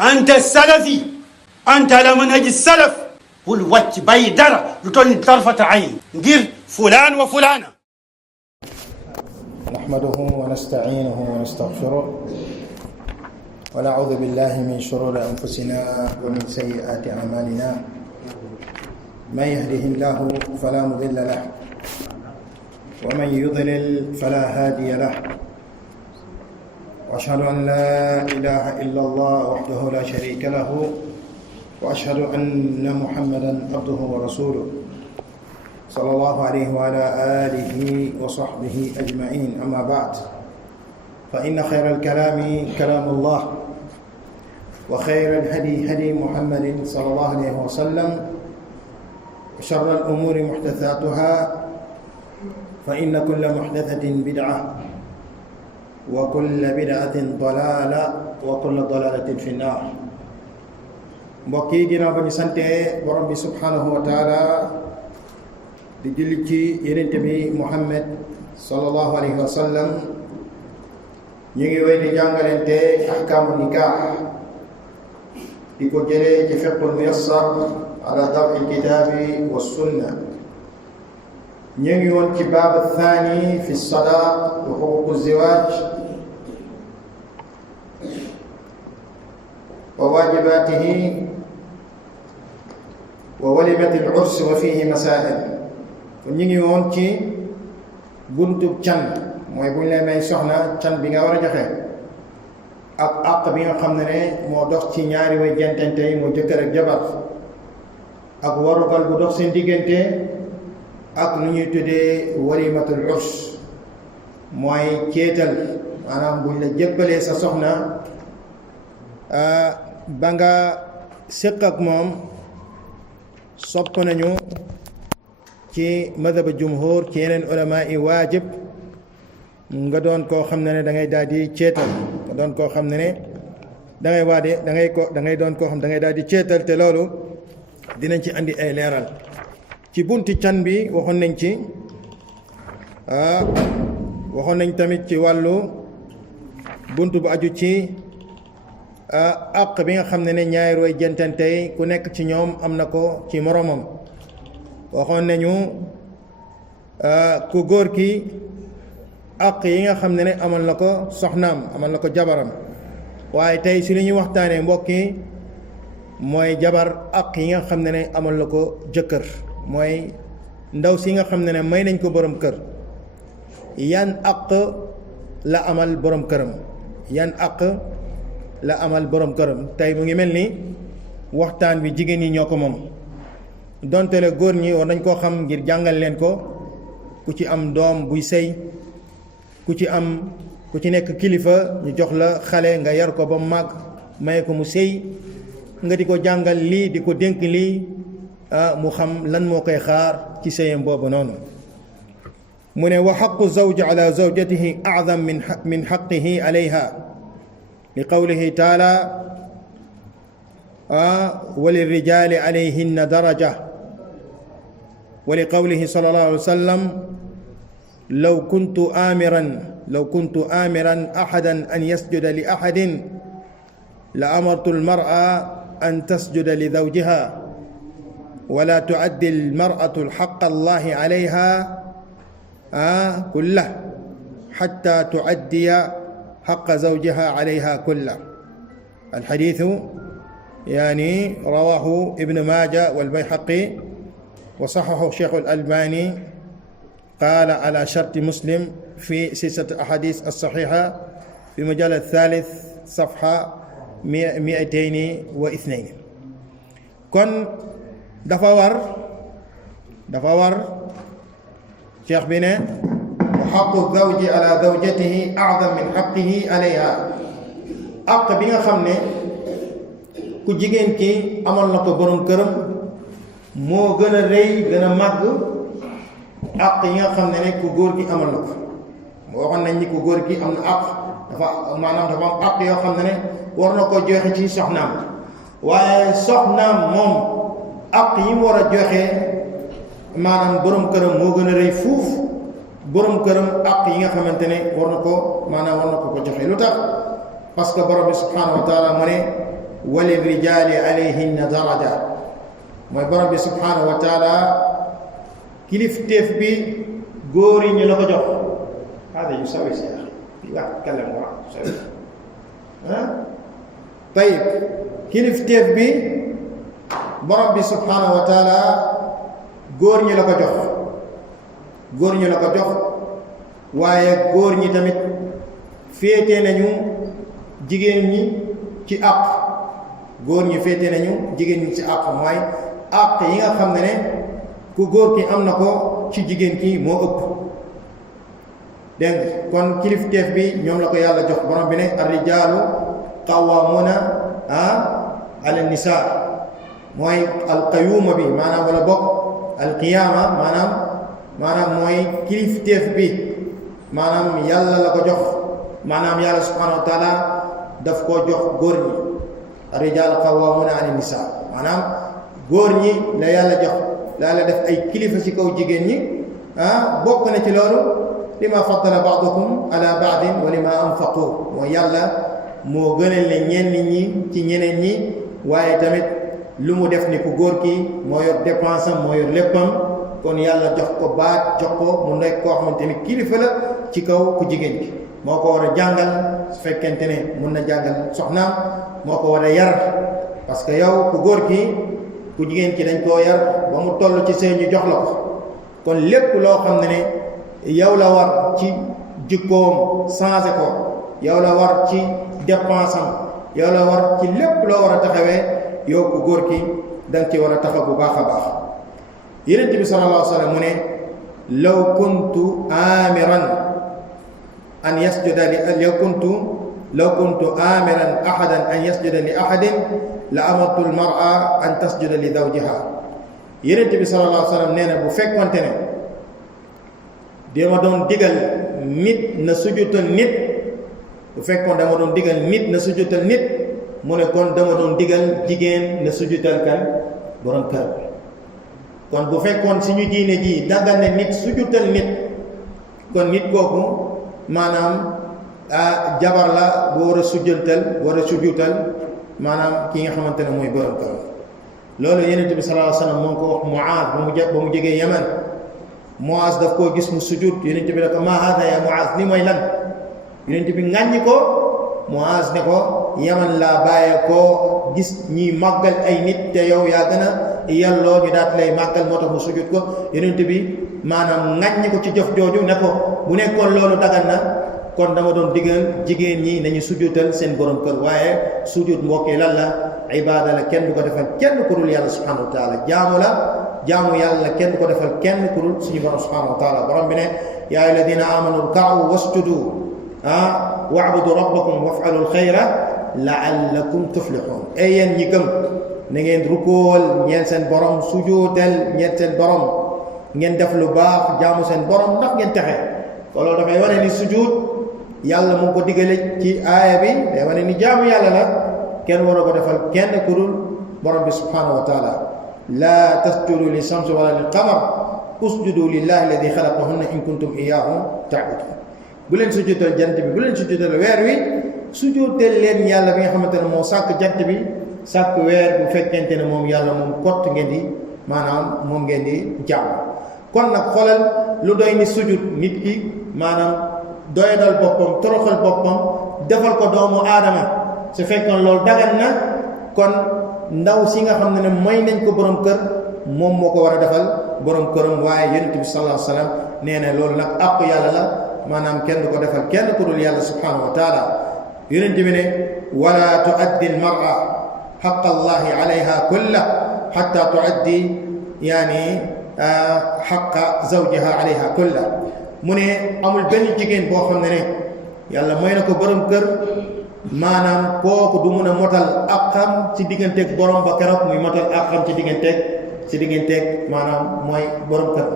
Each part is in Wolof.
أنت السلفي، أنت على منهج السلف. bul wàcc bàyyi dara lu toll ni tarfata ayn ngir fulaan wa fulaana. نحمده ونستعينه ونستغفره ونعوذ بالله من شرور أنفسنا ومن سيئات أعمالنا. من يهده الله فلا مضل له ومن يضلل فلا هادي له. وأشهد أن لا إله إلا الله وحده لا شريك له وأشهد أن محمدا عبده ورسوله صلى الله عليه وعلى آله وصحبه أجمعين. أما بعد، فإن خير الكلام كلام الله، وخير الهدي هدي محمد صلى الله عليه وسلم، وشر الأمور محدثاتها، فإن كل محدثة بدعة، وكل بدعة ضلالة، وكل ضلالة في النار. mbokk yi ginnaaw ba ñu sante borom bi subhanahu wa taala di julli ci yonent bi Muhammad sallallahu alayhi wa sallam, ñu ngi wéy di jàngalante ahkaamu nikah di ko jëlee ci fiqhul muyassar ala daw'il kitaabi wa sunna. ñu ngi woon ci baab thani fi sadaq wa huquq az-zawaj wa wajibatihi wa walimatil urs wa fihi masail. kon ñu ngi woon ci buntu can, mooy bu ñu lay may soxna can bi nga war a joxe ak àq bi nga xam ne moo dox ci ñaari way jentente yi, moo jëkkër ak jabar, ak warugal bu dox seen diggante, ak lu ñuy tuddee walimatul urs mooy céetal, maanaam buñ la jébbalee sa soxna ba nga séq ak moom, sopp nañu ci madhaba jumhur ci yeneen ulama yi waajib nga doon koo xam ne da ngay daal di ceetal, nga doon koo xam ne da ngay doon koo xam da ngay daal di ceetal. te loolu dinañ ci andi ay leeral. ci bunti can bi waxoon nañ ci waxoon nañ tamit ci wàllu buntu bu aju ci àq bi nga xam ne ñaari way jentante yi ku nekk ci ñoom am na ko ci moromam. waxoon nañu ku góor ki àq yi nga xam ne amal na ko soxnaam, amal na ko jabaram. waaye tey si li ñuy waxtaanee mbokk yi mooy jabar àq yi nga xam ne amal na ko jëkkër, mooy ndaw si nga xam ne may nañ ko borom kër, yan àq la amal borom këram, yan àq la amal borom këram. tey mu ngi mel ni waxtaan bi jigéen ñi ñoo ko moom, donte le góor ñi war nañ koo xam ngir jàngal leen ko. ku ci am doom buy sëy, ku ci nekk kilifa, ñu jox la xale nga yar ko ba mu màgg, may ko mu sëy, nga di ko jàngal lii, di ko dénk lii, mu xam lan moo koy xaar ci sëyam boobu noonu. mu ne wa xaqu zawji ala zawjatihi a'zam min xaqihi alayha li qawlihi taala wa lirrijali alayhinna daraja, wa li qawlihi sallallahu alayhi wa sallam law kuntu amiran ahadan an yasjuda li ahadin la amartu almar'a an tasjuda li zawjiha wa la tu'addi almar'atu haqqa Allahi alayha kullahu hatta tu'addiya حق زوجها عليها كله. الحديث يعني رواه ابن ماجه والبيهقي وصححه الشيخ الألباني، قال على شرط مسلم في سلسلة الأحاديث الصحيحة في المجلد الثالث صفحة 202. kon dafa war cheikh bi ne xaqu zawji ala zawjatihi a'zam min xaqihi alayha. àq bi nga xam ne ku jigéen ki amal na ko borom këram moo gën a rëy, gën a màgg àq yi nga xam ne ku góor gi amal na ko. waxoon nañ ni ku góor gi am na àq, dafa am àq yoo xam ne war na ko joxe ci soxnaam, waaye soxnaam moom àq yi mu war a joxe maanaam borom këram moo gën a rëy fuuf borom këram àq yi nga xamante ne war na ko ko joxe. lu tax? parce que borom bi subhanahu wa taala mu ne wa lirrijali alayhinna daraja mooy borom bi subhanahu wa taala kilifteef bi góor yi ñu la ko jox hada yusawi si axi wax kallam wax yusawi tayib kilifteef bi borom bi subhanahu wa taala góor ñi la ko jox góor ñi la ko jox waaye góor ñi tamit féete nañu jigéen ñi ci àq góor ñi féete nañu jigéen ñi ci àq mooy àq yi nga xam ne ku góor ki am na ko ci jigéen ki moo ëpp dégg nga kon kilifteef bi ñoom la ko yàlla jox borom bi ne ar-rijaalu qawwaamuuna ala nisaa mooy alqayuuma bi maanaam wala bokk alqiyaama maanaam mooy kilifteef bi maanaam yàlla la ko jox maanaam yàlla subhanahu wa taala daf koo jox góor ñi ar-rijaalu qawwaamuuna ala nisaa maanaam góor ñi la yàlla jox la def ay kilifa ci kaw jigéen ñi bokk na ci loolu lima faddala ba'dukum ala ba'din wa lima anfaqu mooy yàlla moo gënal ne ñenn ñi ci ñeneen ñi waaye tamit lu mu def ni ku góor ki moo yor dépense am moo yor léppam kon yàlla jox ko baat jox ko mu nekk koo xamante ni kilifa la ci kaw ku jigéen ki moo ko war a jàngal su fekkente ne mun na jàngal soxnaam moo ko war a yar parce que yow ku góor ki ku jigéen ki dañ koo yar ba mu toll ci sëy ñu jox la ko kon lépp loo xam ne yow la war ci jikkoom changé ko yow la war ci dépense am yow la war ci lépp loo war a taxawee yow ku góor ki da nga ci war a taxaw bu baax a baax Yonent bi sallallahu alayhi wa sallam mu ne law kuntu amiran an yasjuda li law kuntu amiran ahadan an yasjuda li ahadin la amartu al mar'a an tasjuda li zawjiha Yonent bi sallallahu alayhi wa sallam nee na bu fekkonte ne dama doon digal nit na sujjutal nit bu fekkoon dama doon digal nit na sujjutal nit mu ne kon dama doon digal jigéen na sujjutal kan borom kër kon bu fekkoon suñu diine ji dagal ne nit sujjutal nit kon nit kooku maanaam jabar la bu war a sujjutal maanaam ki nga xamante ne mooy borom kër loolu Yonent bi sallallahu alayhi wa sallam moo ko wax Muaaz ba mu jógee Yaman Muaaz daf koo gis mu sujud Yonent bi ne ko maa haada ya Muaaz li mooy lan Yonent bi ŋàññi ko Muaaz ne ko Yaman laa bàyyee koo gis ñiy màggal ay nit te yow yaa gën a yelloo ñu daat lay màggal moo tax mu sujud ko Yonent bi maanaam ŋàññi ko ci jëf jooju ne ko bu nekkoon loolu dagan na kon dama doon digal jigéen ñi nañu sujudal seen borom kër waaye sujud mbokk yi lan la ibaada la kenn du ko defal kenn ku dul yàlla subhanahu wa taala jaamu yàlla kenn du ko defal kenn ku dul suñu borom subhanahu wa taala borom bi ne yaa ayyuha alladina amanu rka'u wasjudu wa'budu rabbakum waf'alu alxayra la'allakum tuflihun ay yéen ñi gëm na ngeen rukool ñeen seen borom sujudal ñeen seen borom ngeen def lu baax jaamu seen borom ndax ngeen texe ko loolu dafay wane ni sujud yàlla mu ngi ko digale ci aaya bi day wane ni jaamu yàlla la kenn war a ko defal kenn ku dul borom bi subhanahu wa taala la tasjudu li shamsi wala lil qamar usjudu lillahi alladi xalaqahunna in kuntum iyyahu ta'budun bu leen sujudal jant bi bu leen sujudal weer wi sujudal leen yàlla bi nga xamante ne moo sàkk jant bi sàkk weer bu fekkente ne moom yàlla moom kott ngeen di maanaam moom ngeen di jaamu kon nag xoolal lu doy ni sujud nit ki maanaam doyadal boppam toroxal boppam defal ko doomu aadama su fekkoon loolu dagan na kon ndaw si nga xam ne may nañ ko borom kër moom moo ko war a defal borom këram waaye Yonent bi sallallahu alayhi wa sallam nee na loolu nag àqu yàlla la maanaam kenn du ko defal kenn ku dul yàlla subhanahu wa taala Yonent bi ne wala tuaddi al mar'a haqqa allahi alayha kulla hatta tuaddi yaani haqqa zawjiha alayha kulla mu ne amul benn jigéen boo xam ne yàlla may na ko borom kër maanaam kooku du mun a motal àqam ci digganteeg borom ba keroog muy motal àqam ci digganteeg maanaam mooy borom kër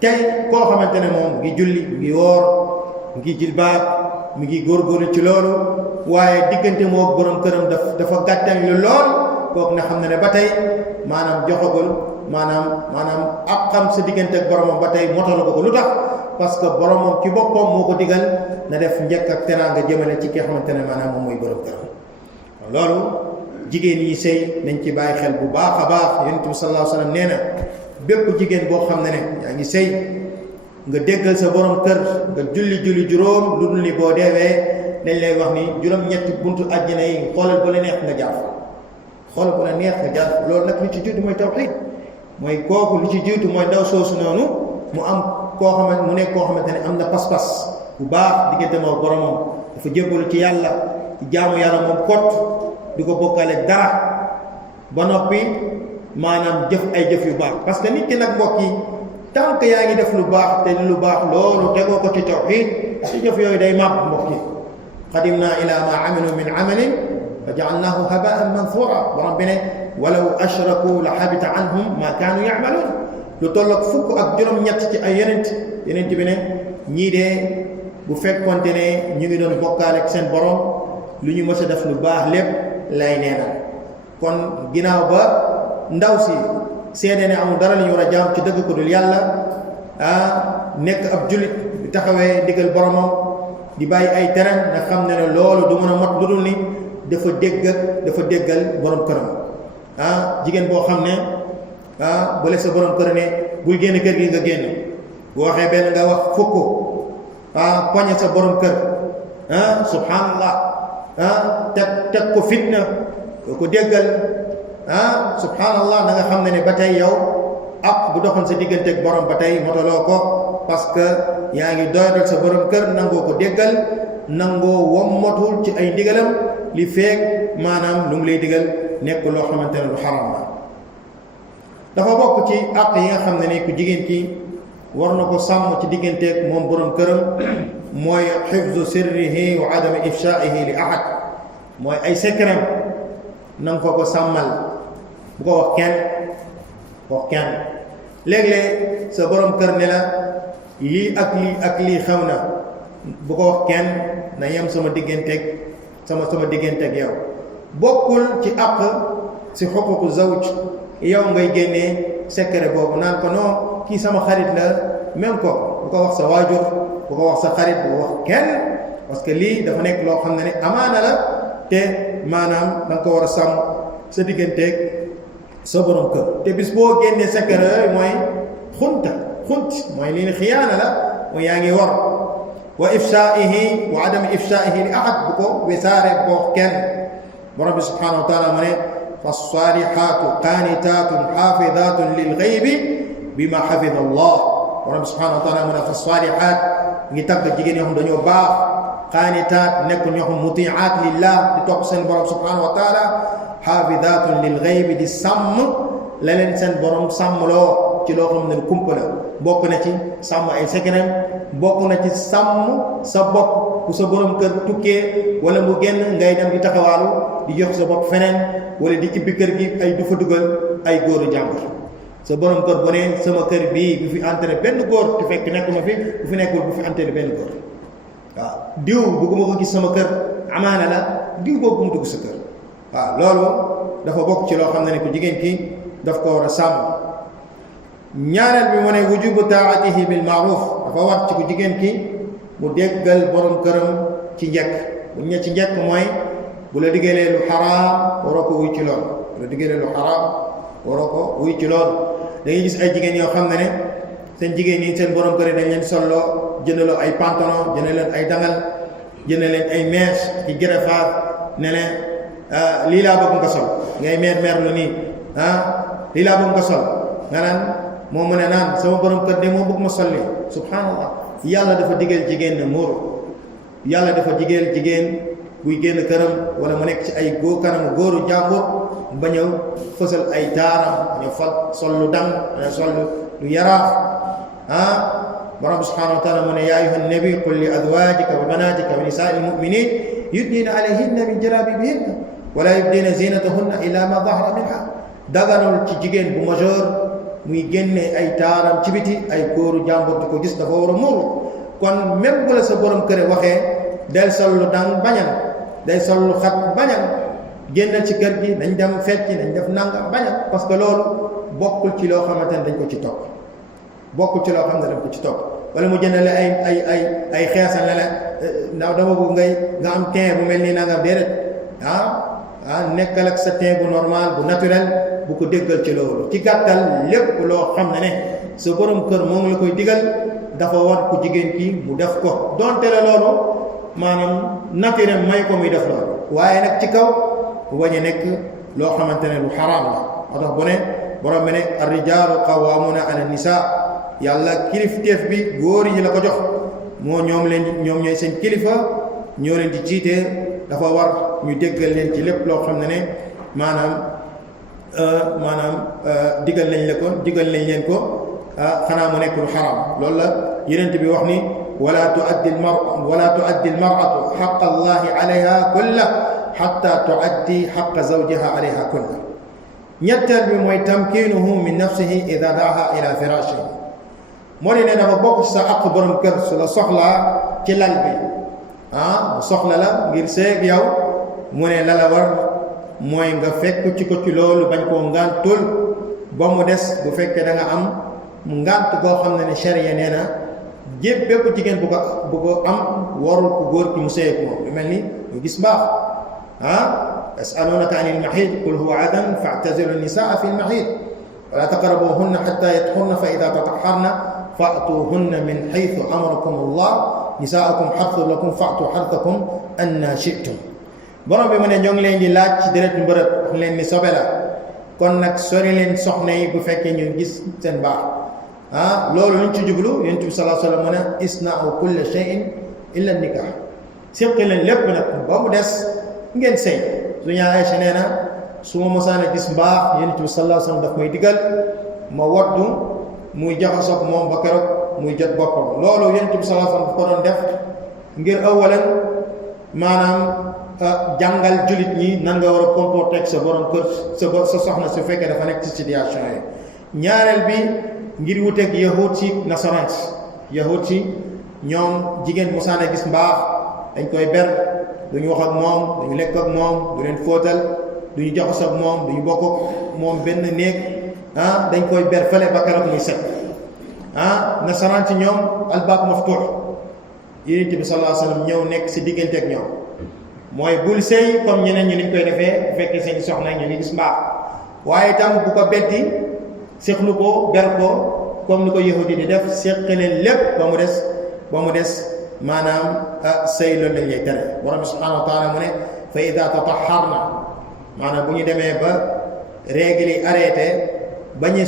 tey koo xamante ne moom ngi julli ngi woor ngi jilbaab mi ngi góorgóorlu ci loolu waaye diggante moo borom këram dafa gàttañ lu lool kooku nga xam ne ba tey maanaam joxagul maanaam àqam sa digganteeg boromam ba tey motalu ko lu tax parce que boromam ci boppam moo ko digal na def njëkk ak teraanga jëmale ci ki nga xamante ne maanaam moom mooy borom këram loolu jigéen yi sëy nañ ci bàyyi xel bu baax a baax. Yonent bi sallallahu alayhi wa sallam nee na bépp jigéen boo xam ne yaa ngi sëy nga déggal sa borom kër nga julli juróom lu dul ni boo deewee dañ lay wax ni juróom-ñetti buntu àjjana yi xoolal bu la neex nga jaar xoolal bu la neex nga jaar loolu nag li ci jiitu mooy tawxiid mooy kooku li ci jiitu mooy ndaw soosu noonu mu am koo xamante mu nekk koo xamante ne am na pas-pas bu baax diggante moo boromam dafa jébbalu ci yàlla ci jaamu yàlla moom kott di ko bokkaale dara ba noppi maanaam jëf ay jëf yu baax parce que nit ki nag mbokk yi tant que yaa ngi def lu baax te lu baax loolu tegoo ko ci tawxiid ci jëf yooyu day màpp mbokk yi qadimna ila ma amilu min amalin fa jaalnaahu habaan manthura borom bi ne walaw ashraku la habita anhum ma kaanu yamaluun lu toll ak fukk ak juróom-ñett ci ay yenent bi ne ñii de bu fekkonte ne ñu ngi doon bokkaale ak seen borom lu ñu mës a def lu baax lépp lay neenal kon ginnaaw ba ndaw si seede ne amul dara li ñu war a jaam ci dëgg ko dul yàlla nekk ab jullit di taxawee ndigal boromam di bàyyi ay teram nga xam ne loolu du mën a mat lu dul ni dafa déggal borom këram jigéen boo xam ne bu la sa borom kër ne bul génn kër gi nga génn bu waxee benn nga wax fukk poñe sa borom kër subhanallah teg ko fitna ko déggal subhanallah na nga xam ne ba tey yow ak bu doxoon sa diggante ak borom ba tey motaloo ko parce que yaa ngi doyadal sa borom kër nangoo ko déggal nangoo wommatul ci ay ndigalam li feek maanaam lu mu lay digal nekk loo xamante ne lu xaram la dafa bokk ci àq yi nga xam ne ku jigéen ki war na ko sàmm ci digganteeg moom borom këram mooy xifzu sirrihi wa adami ifshaihi li ahad mooy ay secret na nga ko sàmmal bu ko wax kenn léeg-léeg sa borom kër ne la lii ak lii xew na bu ko wax kenn na yem sama digganteeg yow bokkul ci àq si xuququ zawj yow ngay génnee secret boobu naan ko non kii sama xarit la même ko bu ko wax sa waajur bu ko wax sa xarit bu ko wax kenn parce que lii dafa nekk loo xam ne amaana la te maanaam da nga ko war a sàmm sa digganteeg sa borom kër te bis boo génnee secret yooyu mooy xunt mooy lii ni xiyaana la mooy yaa ngi war wa ifshaihi wa adami ifshaihi li ahad bu ko wesaare bu ko wax kenn borom bi subhanahu wa taala mu ne fassalihatu qanitatun xafidatun lil ghaybi bima xafida allah borom bi subhanahu wa taala mu ne fassalihat ngi tagg jigéen yoo xam dañoo baax qaanitaat nekk ñoo xam mutiaat lillah di topp seen borom subhanahu wa taala xaafidaatun lil ghaybi di sàmm la leen seen borom sàmmloo ci loo xam ne kumpa la bokk na ci sàmm ay secret bokk na ci sàmm sa bopp bu sa borom kër tukkee wala mu génn ngay dem di taxawaalu di jox sa bopp feneen wala di ibbi kër gi ay du fa dugal ay góoru jàmbur sa borom kër bu ne sama kër bii bu fi entré benn góor te fekk nekkuma fi bu fi nekkul bu fi entré benn góor waaw diw bëgguma ko gis sama kër amaana la diw boobu mu dugg sa kër waaw loolu dafa bokk ci loo xam ne ku jigéen ki daf ko war a sàmm ñaareel bi mu ne wujubu taatihi bil maaruf dafa war ci ku jigéen ki mu déggal borom këram ci njëkk bu ñu ci njëkk mooy bu la diggalee lu xaraam waroo ko wuy ci loolu bu la diggalee lu xaraam waroo ko wuy ci loolu da ngay gis ay jigéen yoo xam ne seen jigéen ñi seen borom kër yi dañ leen solloo jëndaloo ay pantalon jënd leen ay dangal jënd leen ay mèche ci greffage ne leen lii laa bëgg nga sol ngay meer lu nii lii laa bëgg nga sol nga naan moo mu ne naan sama borom kër de moo bëgg ma sol li subhanallah yàlla dafa digal jigéen ne muuru yàlla dafa digal jigéen buy génn këram wala mu nekk ci ay kanamu góoru jàmbur ba ñëw fësal ay taaram ñu fal sol lu dang sol lu yaraax borom subhanahu wa taala mu ne yaa ayyuhan nabi qul li azwajika wa banatika wa nisaa'il mu'minin yudnina alayhinna min jalabibihinna wala yubdina zinatahunna illa ma dahara minha daganul ci jigéen bu majeur muy génne ay taaram ci biti ay góoru jàmbur di ko gis dafa war a muuru kon même bu la sa borom kër waxee del sol lu dang bañal day sol lu xat bañal génnal ci kër gi nañ dem fecc nañ def nanga bañal parce que loolu bokkul ci loo xamante ne dañ ko ci topp bokkul ci loo xam ne dañ ko ci topp wala mu jëndale ay xeesal ne la ndaw dama bëgg nga am teint bu mel nii nangam déedéet nekkal ak sa teint bu normal bu naturel bu ko déggal ci loolu. ci gàttal lépp loo xam ne sa borom kër moom la koy digal dafa war ku jigéen ki mu def ko donte la loolu maanaam naturel may ko muy def loolu waaye nag ci kaw wañ a nekk loo xamante ne lu xaraam la moo tax bu ne borom bi ne ar-rijaalu qawwaamuuna ala nisaa yàlla kilifteef bi góor yi la ko jox moo ñoom ñooy seen kilifa ñoo leen di jiite dafa war ñu déggal leen ci lépp loo xam ne maanaam digal nañ leen ko xanaa mu nekk lu xaraam loolu la yenent bi wax ni wala tuaddi almar'atu xaqa allahi alayha kulla xatta tuaddi xaqa zawjiha alayha kulla. ñetteel bi mooy tamkinuhu min nafsihi ida daaha ila firashihi moo di ne dafa bokk ci sa àq borom kër su la soxlaa ci lal bi mu soxla la ngir seeg yow mu ne la war mooy nga fekk ci ko ci loolu bañ koo ngàntul ba mu des bu fekkee da nga am ngànt boo xam ne sharia nee na bépp jigéen bu ko am warul ku góor ki mu seeg moom lu mel ni ñu gis baax yasalunaka anil mahid qul huwa adan fa'tazilu nisaa fi lmahid wala taqrabuhunna hatta yatahharna fa ida tatahharna fa'tuhunna min haythu amarakum allah nisaakum harthun lakum fa'tu harthakum anna shi'tum. borom bi mu ne ñoo ngi leen di laaj ci deret mbërëb wax leen ni sobe la kon nag sori leen soxna yi bu fekkee ñu gis seen baax loolu luñ ci jublu yonent bi sallallahu alayhi wa sallam mu ne isna'u kulla shay'in illa nikah séqi leen lépp nag ba mu des ngeen sëy suñu Aysa nee na su ma mosaan a gis mbaax yonent bi sallallahu alayhi wa sallam daf may digal ma woddu muy jaxasoog moom ba keroog muy jot boppam loolu yonent bi sallallahu alayhi wa sallam ko doon def ngir awalan maanaam jàngal jullit ñi nan nga war a comporter ak sa borom kër sa soxna su fekkee dafa nekk ci situation yi. ñaareel bi ngir wuteeg yahut ci nasaraan yahut ci ñoom jigéen mosaan a gis mbaax dañ koy ber duñu wax ak moom duñu lekk ak moom du leen fóotal duñu jaxas ak moom duñu bokk ak moom benn néeg dañ koy ber fële ba keroog muy set nasaraan ci ñoom albaab maftuux yonent bi sallallahu alayhi wa sallam ñëw nekk si diggante ak ñoom mooy bul sëy comme ñeneen ñu niñ koy defee bu fekkee seen soxna ñu ngi gis mbaax waaye tam bu ko beddi seqlu ko ber ko comme ni ko yahudi di def seq leen lépp ba mu des maanaam sëy loolu lañ lay tere. borom bi subhanahu wa taala mu ne fa ida tatahharna maanaam bu ñu demee ba règle yi arrêté ba ñu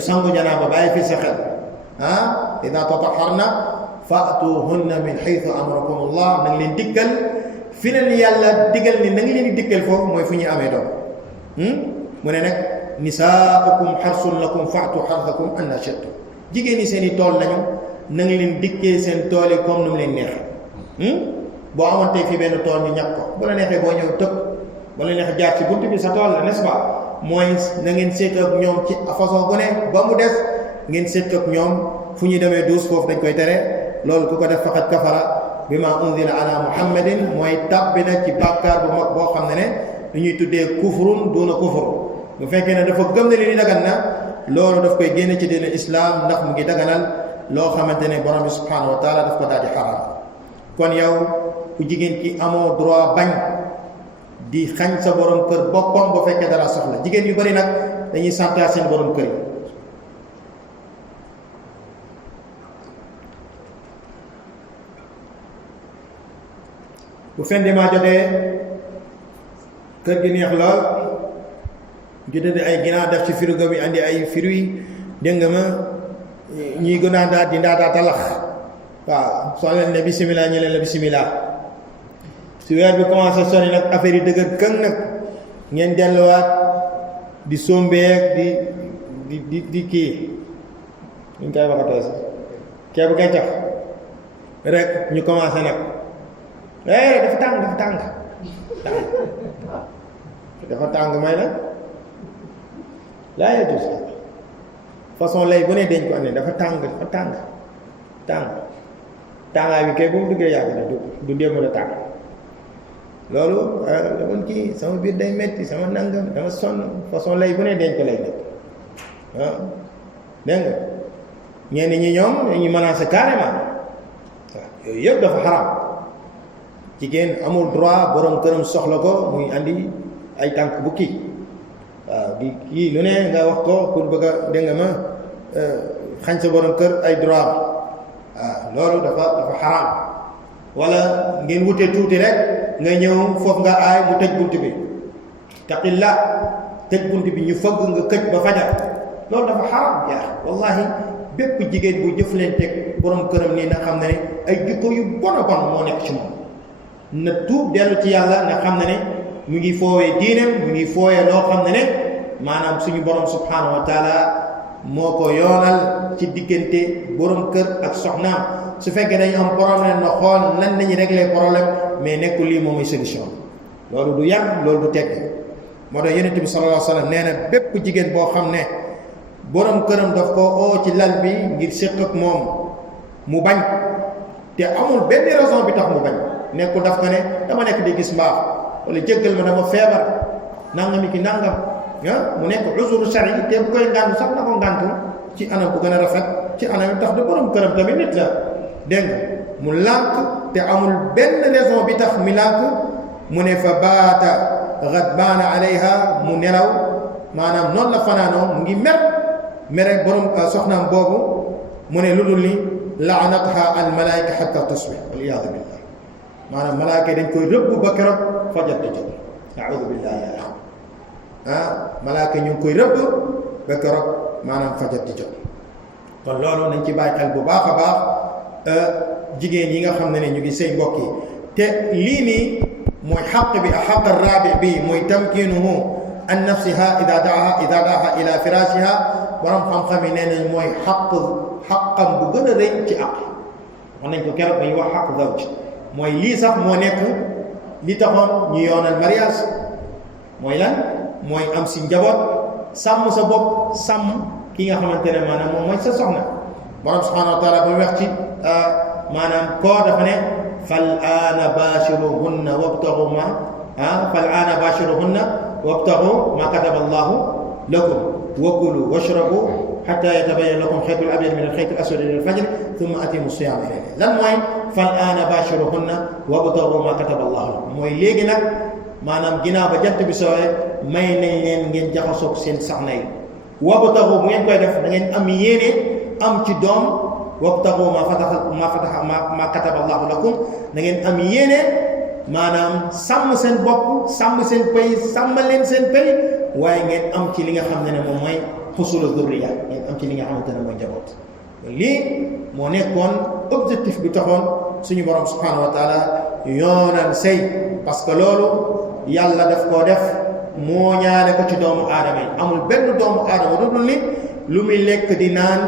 sangu janaaba bàyyi fi sa xel ida tatahharna fa'tuhunna min haythu amarakum allah na nga leen dikkal fi leen yàlla digal ni na nga leen di dikkal foofu mooy fu ñu amee doom mu ne nag nisaa'ukum harsun lakum fa'tu harthakum anna shi'tum jigéen ñi seen i tool lañu na nga leen dikkee seen tool yi comme nu mu leen neexee boo amoon tey fi benn tool ñu ñàkk ko bu la neexee boo ñëw tëb ba la neexee jaar ci bunt bi sa tool la n'est-ce pas mooy na ngeen seet ak ñoom ci façon bu ne ba mu des ngeen seet ak ñoom fu ñu demee duus foofu dañ koy tere loolu ku ko def faqad kafara bima unzila ala muhammadin mooy tàbbi na ci bàkkaar bu mag boo xam ne lu ñuy tuddee kufrun duna kufr bu fekkee ne dafa gëm ne li di dagan na loolu daf koy génne ci diine islam ndax mu ngi daganal loo xamante ne borom bi subhanahu wa taala daf ko daal di xaraam kon yow ku jigéen ki amoo droit bañ di xañ sa borom kër boppam bu fekkee dara soxla jigéen yu bari nag dañuy santaat seen borom kër yi bu fen maa jotee kër gi neex lool jotee ay ginaar def ci frigo bi andi ay fruits dégg nga ma ñuy gën a daal di ndaataa talax waaw soo leen ne bisimilah ñu leen la bisimilah su weer bi commencé sonni nag affaire yi dëgër këng nag ngeen delluwaat di sombeek di kii ñu koy waxatoo si ceebu keccax rek ñu commencé nag dafa tàng may nag laa yajus façon lay bu ne dañ ko andi dafa tàngaay bi kay bu mu duggee yàgg na du démb la tàng loolu daman kii sama biir day metti sama nangam dama sonn façon lay bu ne dañ ko lay def dégg nga ñenn ñi ñoom dañuy menacé carrément waaw yooyu yëpp dafa xaraam jigéen amul droit borom këram soxla ko muy andi ay tànk bu kii waaw di kii lu ne nga wax ko pour bëgg a dégg nga ma xañ sa borom kër ay droit waaw loolu dafa xaraam. wala ngeen wute tuuti rek nga ñëw foofu nga aay mu tëj bunt bi taqilla tëj bunt bi ñu fëgg nga këj ba fajar loolu dafa xaraam yaa wallahi bépp jigéen bu jëflanteeg borom këram nii na xam ne ne ay jikko yu bon a bon moo nekk ci moom na tuub dellu ci yàlla nga xam ne ne mu ngi foowee diineem mu ngi foowee loo xam ne ne maanaam suñu borom subhanahu wa taala moo ko yoonal ci diggante borom kër ak soxnaam. su fekkee dañu am problème na xool nan nañu régler problème mais nekkul lii moom mooy solution loolu du yàgg loolu du tekk moo tax yonent bi sallallahu alayhi wa sallam nee na bépp jigéen boo xam ne borom këram daf ko oo ci lal bi ngir séq ak moom mu bañ te amul benn raison bi tax mu bañ nekkul daf ko ne dama nekk di gis mbaax wala jéggal ma dama feebar nangami ki nangam mu nekk uzuru shari te bu koy ngàntu sax na ko ngàntu ci anam bu gën a rafet ci anam yi tax de borom këram tamit nit la dégg nga mu lànk te amul benn raison bi tax mi lànk mu ne fa baata ghadbaana alayha mu nelaw maanaam noonu la fanaanoo mu ngi mere borom soxnaam boobu mu ne lu dul ni laanatha al malaayika hatta tusbih wal iyaadu billah maanaam malaayika dañ koy rëbb ba keroog fajar di jot a'uudu billahi ya axi malaayika ñu ngi koy rëbb ba keroog maanaam fajar di jot kon loolu nañ ci bàyyi xel bu baax a baax jigéen yi nga xam ne ñu ngi sëy mbokk yi te lii nii mooy xaq bi xaq raabi bi mooy tamkinuhu an nafsiha ida daaha ila firashiha borom xam-xam yi nee nañ mooy xaqam bu gën a rëy ci àq wax nañ ko keroog dañuy wax xaq zawj mooy lii sax moo nekk li taxoon ñu yoonal mariage mooy lan mooy am si njaboot sàmm sa bopp sàmm ki nga xamante ne maanaam moom mooy sa soxna borom subhanahu wa taala ba mu wax ci maanaam koo dafa ne fal aana bashiruhunna wabtagu ma kataba allahu lakum wa kulu washrabu hatta yatabayyana lakum xaytul abyad min alxayt alaswad min alfajr thumma atimu siyama ilayhi lan mooy fal aana bashiruhunna wabtagu ma kataba allahu lakum mooy léegi nag maanaam ginnaaw ba jant bi soowee may nañ leen ngeen jaxasoog seen soxna yi wabtagu bu ngeen koy def da ngeen am yéene am ci doom wabtagu ma kataba allahu lakum da ngeen am yéene maanaam sàmm seen bopp sàmm seen pay sàmmal leen seen pay waaye ngeen am ci li nga xam ne moom mooy xusulu durriya ngeen am ci li nga xamante ne mooy njaboot lii moo nekkoon objectif bi taxoon suñu borom subhanahu wa taala yoonal sëy parce que loolu yàlla daf koo def moo ñaale ko ci doomu aadama yi amul benn doomu aadama lu dul ni lu muy lekk di naan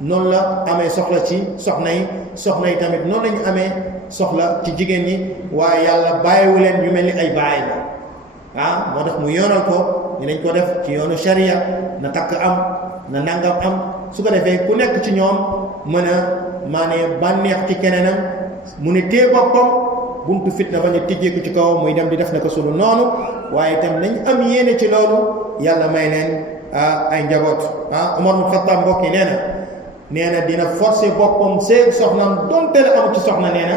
noonu la amee soxla ci soxna yi tamit noonu la ñu amee soxla ci jigéen ñi waaye yàlla bàyyiwu leen ñu mel ni ay bàyyi la moo tax mu yoonal ko dinañ ko def ci yoonu sharia na takk am na nangam am su ko defee ku nekk ci ñoom mën a maanee bànneex ci keneenam mu ne tee boppam buntu fitna ba ñu tijjee ko ci kaw muy dem di def na ko sulu noonu waaye itam nañ am yéene ci loolu yàlla may leen ay njaboot Umar ibn Khattab mbokk yi nee na dina forcer boppam seeg soxnaam donte la amu ci soxna nee na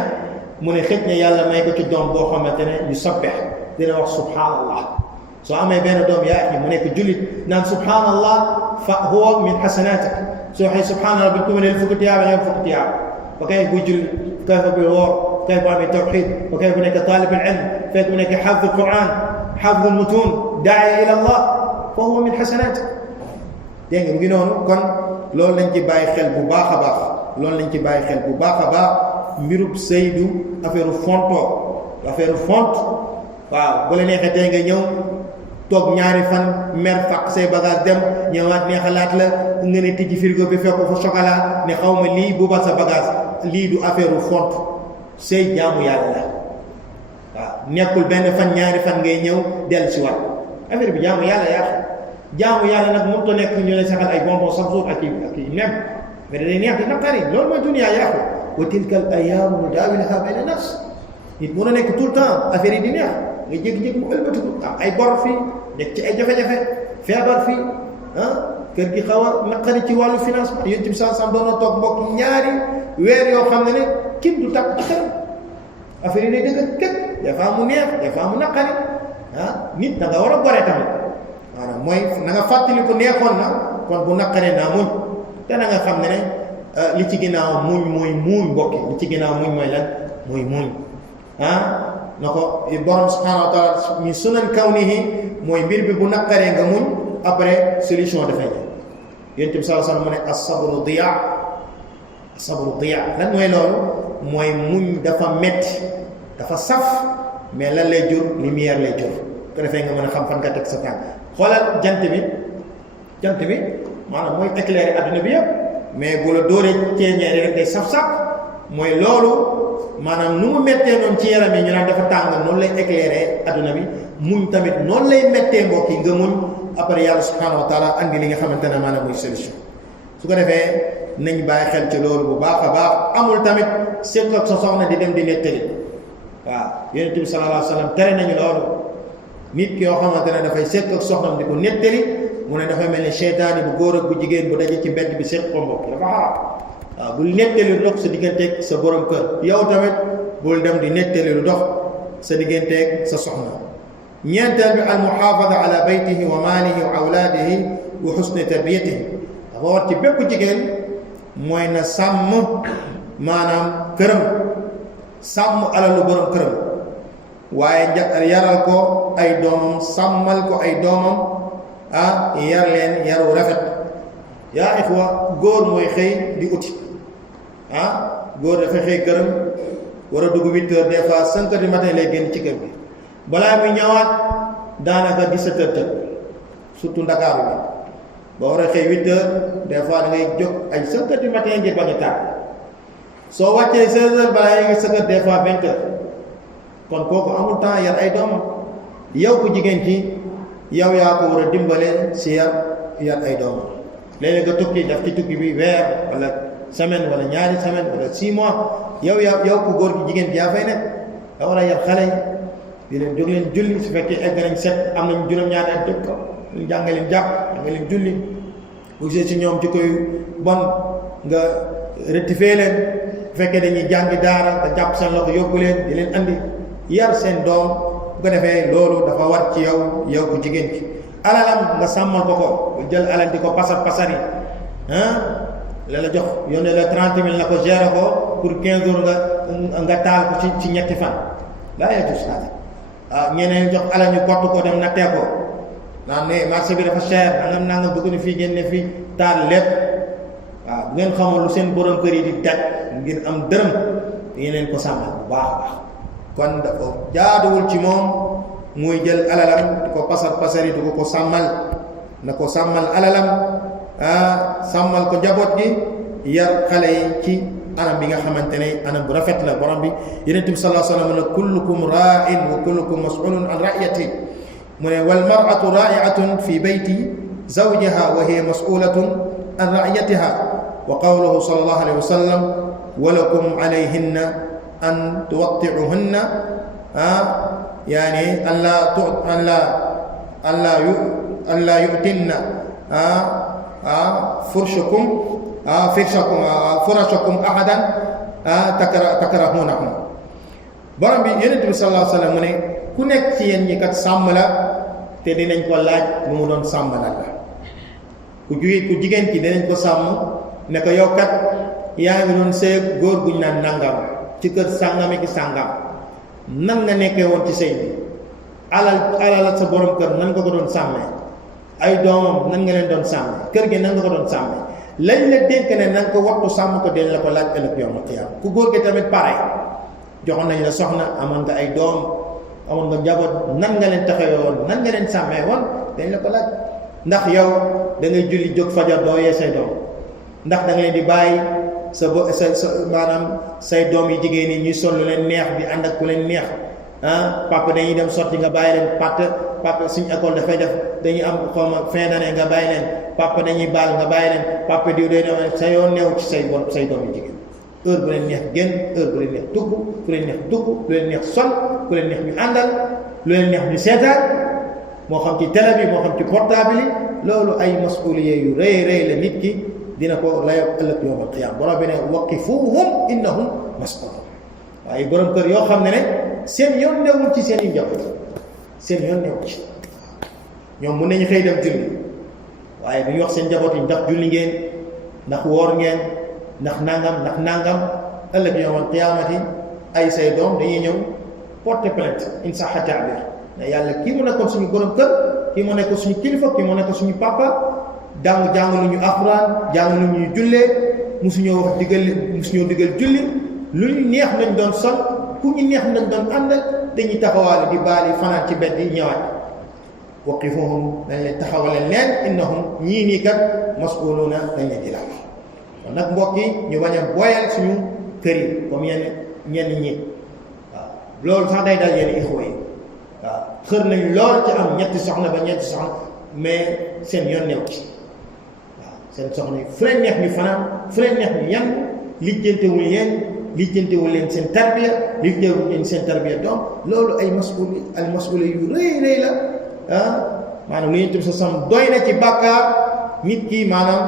mu ne xëj na yàlla may ko ci doom boo xamante ne yu sabbeex dina wax subhanallah soo amee benn doom yaa axi mu nekk jullit naan subhanallah fa huwa min xasanatik soo waxee subhanallah bi ko mëneel fukki tiyaaba nga am fukki tiyaaba ba kay buy julli kayfa bi woor kay bu amee tawxid ba kay bu nekk taalib al ilm fekk bu nekk xafdu quran xafdu mutun daaya ila allah fa huwa min xasanatik dégg nga mu ngi noonu kon loolu lañ ci bàyyi xel bu baax a baax mbirub sëy du affaire font waaw bu la neexee tey nga ñëw toog ñaari fan mer fàq say bagage dem ñëwaat neexalaat la nga ne tijji frigo bi fekk fa chocolat ne xaw ma lii buubal sa bagage lii du affaire font sëy jaamu yàlla la waaw nekkul benn fan ñaari fan ngay ñëw dellu si waat affaire bi jaamu yàlla jaamu yàlla nag mënut a nekk ñu lay saxal ay bonbon chaque jour ak i nem mais day neex di naqari loolu mooy dunya yàqu wa tilka al ayyaamu nudaawiluhaa bayna naas nit mën a nekk tout le temps affaire yi di neex nga jékki-jékki mu ëlbatiku am ay bor fii nekk ci ay jafe-jafe feebar fii kër gi xaw a naqari ci wàllu financement yéen ci saa sam doon na toog mbokk ñaari weer yoo xam ne kenn du tàkk ci xelam affaire yi day dëgg këj des fois mu neex des fois mu naqari nit da nga war a gore tamit maanaam mooy na nga fàttali ko neexoon na kon bu naqaree naa muñ te na nga xam ne li ci ginnaaw muñ mooy muuñ mbokki li ci ginnaaw muñ mooy lan mooy muñ na ko borom subhanahu wa taala mi sunan kawnihi mooy mbir bi bu naqaree nga muñ après solution dafay ñëw yonent bi sallallahu alayhi wasallam mu ne as-sabru diyaa as-sabru diyaa lan mooy loolu mooy muñ dafa metti dafa saf mais lan lay jur lumière lay jur ko defee nga mën a xam fan nga teg sa tànk xoolal jant bi maanaam mooy éclairer adduna bi yëpp mais bu la dóoree ceeñeere rek day saf-saf mooy loolu maanaam nu mu mettee noonu ci yaram yi ñu naan dafa tàng noonu lay éclairer adduna bi muñ tamit noonu lay mettee mbokk yi nga muñ après yàlla subhanahu wa taala andi li nga xamante ne maanaam muy solution su ko defee nañ bàyyi xel ci loolu bu baax a baax amul tamit seet ak sa soxna di dem di nettali waaw yonent bi sallallahu alayhi wa sallam tere nañu loolu nit ki yoo xamante ne dafay seet ak soxnam di ko nettali mu ne dafay mel ni seytaane bu góor ak bu jigéen bu daje ci mbedd bi seet ko mbokk dafa xaraam waaw bul nettali lu dox sa digganteeg sa borom kër yow tamit bul dem di nettali lu dox sa digganteeg sa soxna ñeenteel bi al muhaafada ala baytihi wa maalihi wa awlaadihi wa xusni tarbiyatihi dafa war ci bépp jigéen mooy na sàmm maanaam këram sàmm alalu borom këram waaye yaral ko ay doomam sàmmal ko ay doomam yar leen yaru rafet yaa ixwa góor mooy xëy di uti góor dafay xëy këram war a dugg 8 heures des fois 5 heures du matin lay génn ci kër bi balaa muy ñëwaat daanaka 17 heures tëdd surtout Ndakaaru bi ba war a xëy 8 heures des fois da ngay jóg ay 5 heures du matin ngir bañ a tàgg soo wàccee 16 heures balaa yaa ngi sa kër des fois 20 heures kon kooku amul temps yar ay doomam yow ku jigéen ki yow yaa ko war a dimbale si yar ay doomam léeg-léeg nga tukki daf ci tukki bi weer wala semaine wala ñaari semaine wala 6 mois yow ku góor ki jigéen ki yaa fay nekk nga war a yar xale yi di leen jóg leen julli su fekkee egg nañ set am nañ juróom-ñaari at jóg ko ñu jàng leen jàpp jàng leen julli bu gisee si ñoom ci koy bon nga rectifier leen bu fekkee dañuy jàngi daara nga jàpp seen loxo yóbbu leen di leen andi yar seen doom bu ko defee loolu dafa war ci yow ku jigéen ki alalam nga sàmmal ko jël alal di ko pasar yi la jox yónnee la 30 000 la ko gérer ko pour 15 jours nga taal ko ci ñetti fan laa yajuz hada ñeneen jox alal ñu kott ko dem nattee ko naan ne marché bi dafa cher nangam dugg na fii génne fii taal lépp waaw bu ngeen xamul lu seen borom kër yi di daj ngir am dërëm di leen ko sàmmal bu baax a baax kon dafa jaaduwul ci moom muy jël alalam di ko pasar yi di ko sàmmal na ko sàmmal alalam sàmmal ko njaboot gi yar xale yi ci anam bi nga xamante ne anam bu rafet la borom bi yonent bi sallallahu alayhi wa sallam ne kullukum ra'in wa kullukum mas'ulun an ra'yati mu ne wal mar'atu ra'i'atun fi bayti zawjiha wa hiya mas'ulatun an ra'yatiha wa qawluhu sallallahu alayhi wa sallam wa lakum alayhinna an tuwatti'uhunna yani an la yu'tinna furashakum ahadan takrahunahum borom bi yonent bi sallallahu alayhi wa sallam mu ne ku nekk ci yéen ñi kat sàmm la te dinañ ko laaj lu mu doon sàmm nag la ku jigéen ki dinañ ko sàmm ne ko yow kat yaa ngi doon sëy góor guñ naan nangam ci kër sàngami ki sàngam nan nga nekkee woon ci sëy bi alal sa borom kër nan nga ko doon sàmmee ay doomam nan nga leen doon sàmmee kër gi nan nga ko doon sàmmee lañ la dénk ne na nga ko wattu sàmm ko den la ko laaj ëllëg yawmal qiyaama ku góor gi tamit pareil joxoon nañ la soxna amoon nga ay doom amoon nga njaboot nan nga leen taxawee woon nan nga leen sàmmee woon dañ la ko laaj ndax yow da ngay julli jóg fajar doo yee say doom ndax da nga leen di bàyyi sa maanaam say doom yi jigéen ñi ñuy sol lu leen neex di ànd ak ku leen neex papa dañuy dem sorti nga bàyyi leen papa suñ école dafay def dañuy am xawma fin d'année nga bàyyi leen papa dañuy baal nga bàyyi leen papa diw day dem sa yoon neew ci say doom yi jigéen heure bu leen neex génn heure bu leen neex dugg ku leen neex dugg lu leen neex sol ku leen neex ñu àndal lu leen neex ñu seetaan moo xam ci télé bi moo xam ci portable yi loolu ay masuuliye yu rëy la nit ki dina ko layoo ëllëg yawmal qiyaama borom bi ne waqifuhum innahum mas'uluun waaye borom kër yoo xam ne seen yoon newul ci seen i njaboot seen yoon newul ci ñoom mun nañu xëy dem julli waaye duñu wax seen njaboot yi ndax julli ngeen ndax woor ngeen ndax nangam ëllëg yawmal qiyaamati ay say doom dañuy ñëw porter plainte in saxa taabir ne yàlla kii mu nekkoon suñu borom kër kii mu nekkoon suñu kilifa kii mu nekkoon suñu papa jàngalu ñu alxuraan jàngalu ñu jullee musuñoo wax musuñoo digal julli lu ñu neex nañ doon sol ku ñu neex nañ doon ànd dañuy taxawaale di baali fanaan ci bedd yi ñëwaat waqifuhum dañ leen taxawale leen innahum ñii nii kat mas'uluuna dañ leen di laaj kon nag mbokk yi ñu bañ a boyal suñu kër yi comme ñenn ñi waaw loolu sax day dal yenn ixwa yi waaw xër nañ lool ci am ñetti soxna ba ñetti soxna mais seen yoon new ci waaw seen soxna yi fu leen neex ñu fanaan fu leen neex ñu yan lijjantewul leen seen tarbiya lijjantewul leen seen tarbiya doom loolu ay mas'uuli yu rëy la maanaam lu ñu sa sam doy na ci bàkkaar nit ki maanaam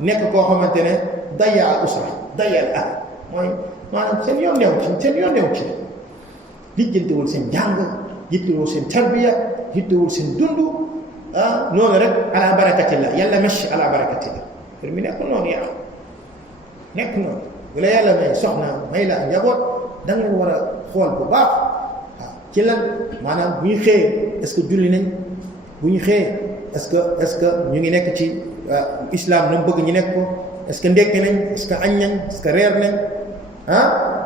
nekk koo xamante ne daya al usra daya al ahli mooy maanaam seen yoon new ci lijjantewul seen jàng yittewul seen tarbiya yittewul seen dund noonu rek ala barakatillah yàlla mesh ala barakatillah pour mi nekk noonu yaa nekk noonu bu la yàlla may soxna may la njaboot da nga war a xool bu baax waaw ci lan maanaam bu ñu xëyee est-ce que julli nañ bu ñu xëyee est-ce que ñu ngi nekk ci islam na mu bëgg ñu nekk ko est-ce que ndekki nañ est-ce que añ nañ est-ce que reer nañ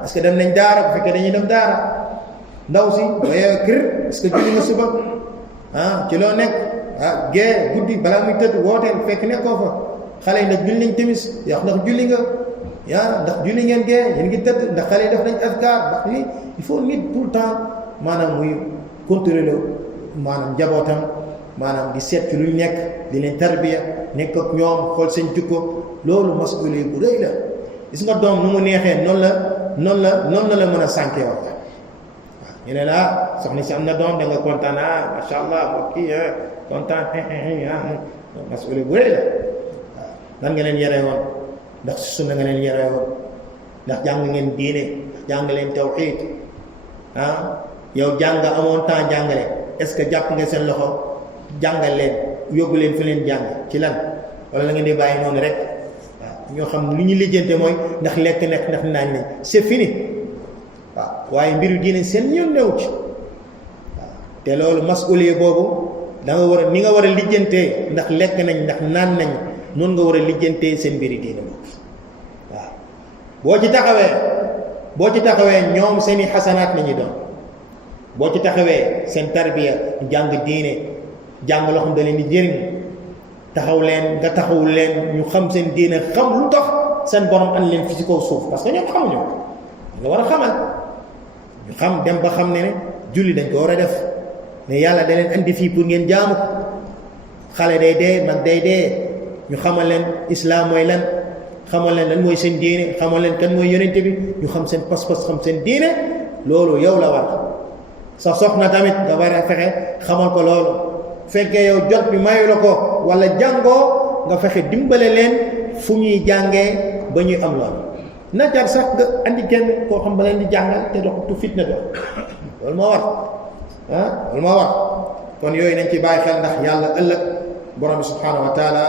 est-ce que dem nañ daara bu fekkee dañuy dem daara ndaw si waaye kër est-ce que julli nga suba ci loo nekk gée guddi balaa muy tëdd wooteel fekk nekkoo fa xale yi ndax julli nañ timis yow ndax julli nga ndax julli ngeen gée yéen ngi tëdd ndax xale yi def nañ azkar ndax lii il faut nit tout le temps maanaam muy contrôler maanaam njabootam maanaam di seet ci luñ nekk di leen tarbiya nekk ak ñoom xool seen jukko loolu masuuli bu rëy la gis nga doom nu mu neexee noonu la mën a sànkee wax waaw ñu ne la soxna si am na doom da nga kontaan macha allah mbokk yi kontaan masuuli bu rëy la waaw nan nga leen yare woon ndax si sunna nga leen yare woon ndax jàng ngeen diine jàng leen tawxiid yow jàng amoon temps jàngale est-ce que jàpp nga seen loxo jàngal leen yóbbu leen fi leen jàng ci lan wala la ngeen di bàyyi noonu rek waaw ñoo xam lu ñu lijjante mooy ndax lekk nekk ndax naañ nañ c'est fini waaw waaye mbiru diine seen yoon new ci waaw te loolu masuuliye boobu da nga war a ni nga war a lijjantee ndax lekk nañ ndax naan nañ noonu nga war a lijjantee seen mbiri diine boobu waaw boo ci taxawee ñoom seeni xasanaat nañu doon boo ci taxawee seen tarbiya jàng diine jàng loo xam da leen di jëriñ taxaw leen nga taxawul leen ñu xam seen diine xam lu tax seen borom an leen fi ci kaw suuf parce que ñoom xamuñu nga war a xamal ñu xam dem ba xam ne julli dañ ko war a def ne yàlla da leen andi fii pour ngeen jaamu ko xale day dee mag day dee ñu xamal leen islam mooy lan xamal leen lan mooy seen diine xamal leen kan mooy yonente bi ñu xam seen pas-pas xam seen diine loolu yow la war sa soxna tamit nga war a fexe xamal ko loolu fekkee yow jot bi mayu la ko wala jàngoo nga fexe dimbale leen fu ñuy jàngee ba ñuy am loolu na jar sax nga andi kenn koo xam ba leen di jàngal te dox tu fitna dox loolu moo war loolu moo war kon yooyu nañ ci bàyyi xel ndax yàlla ëllëg borom bi subhanahu wa taala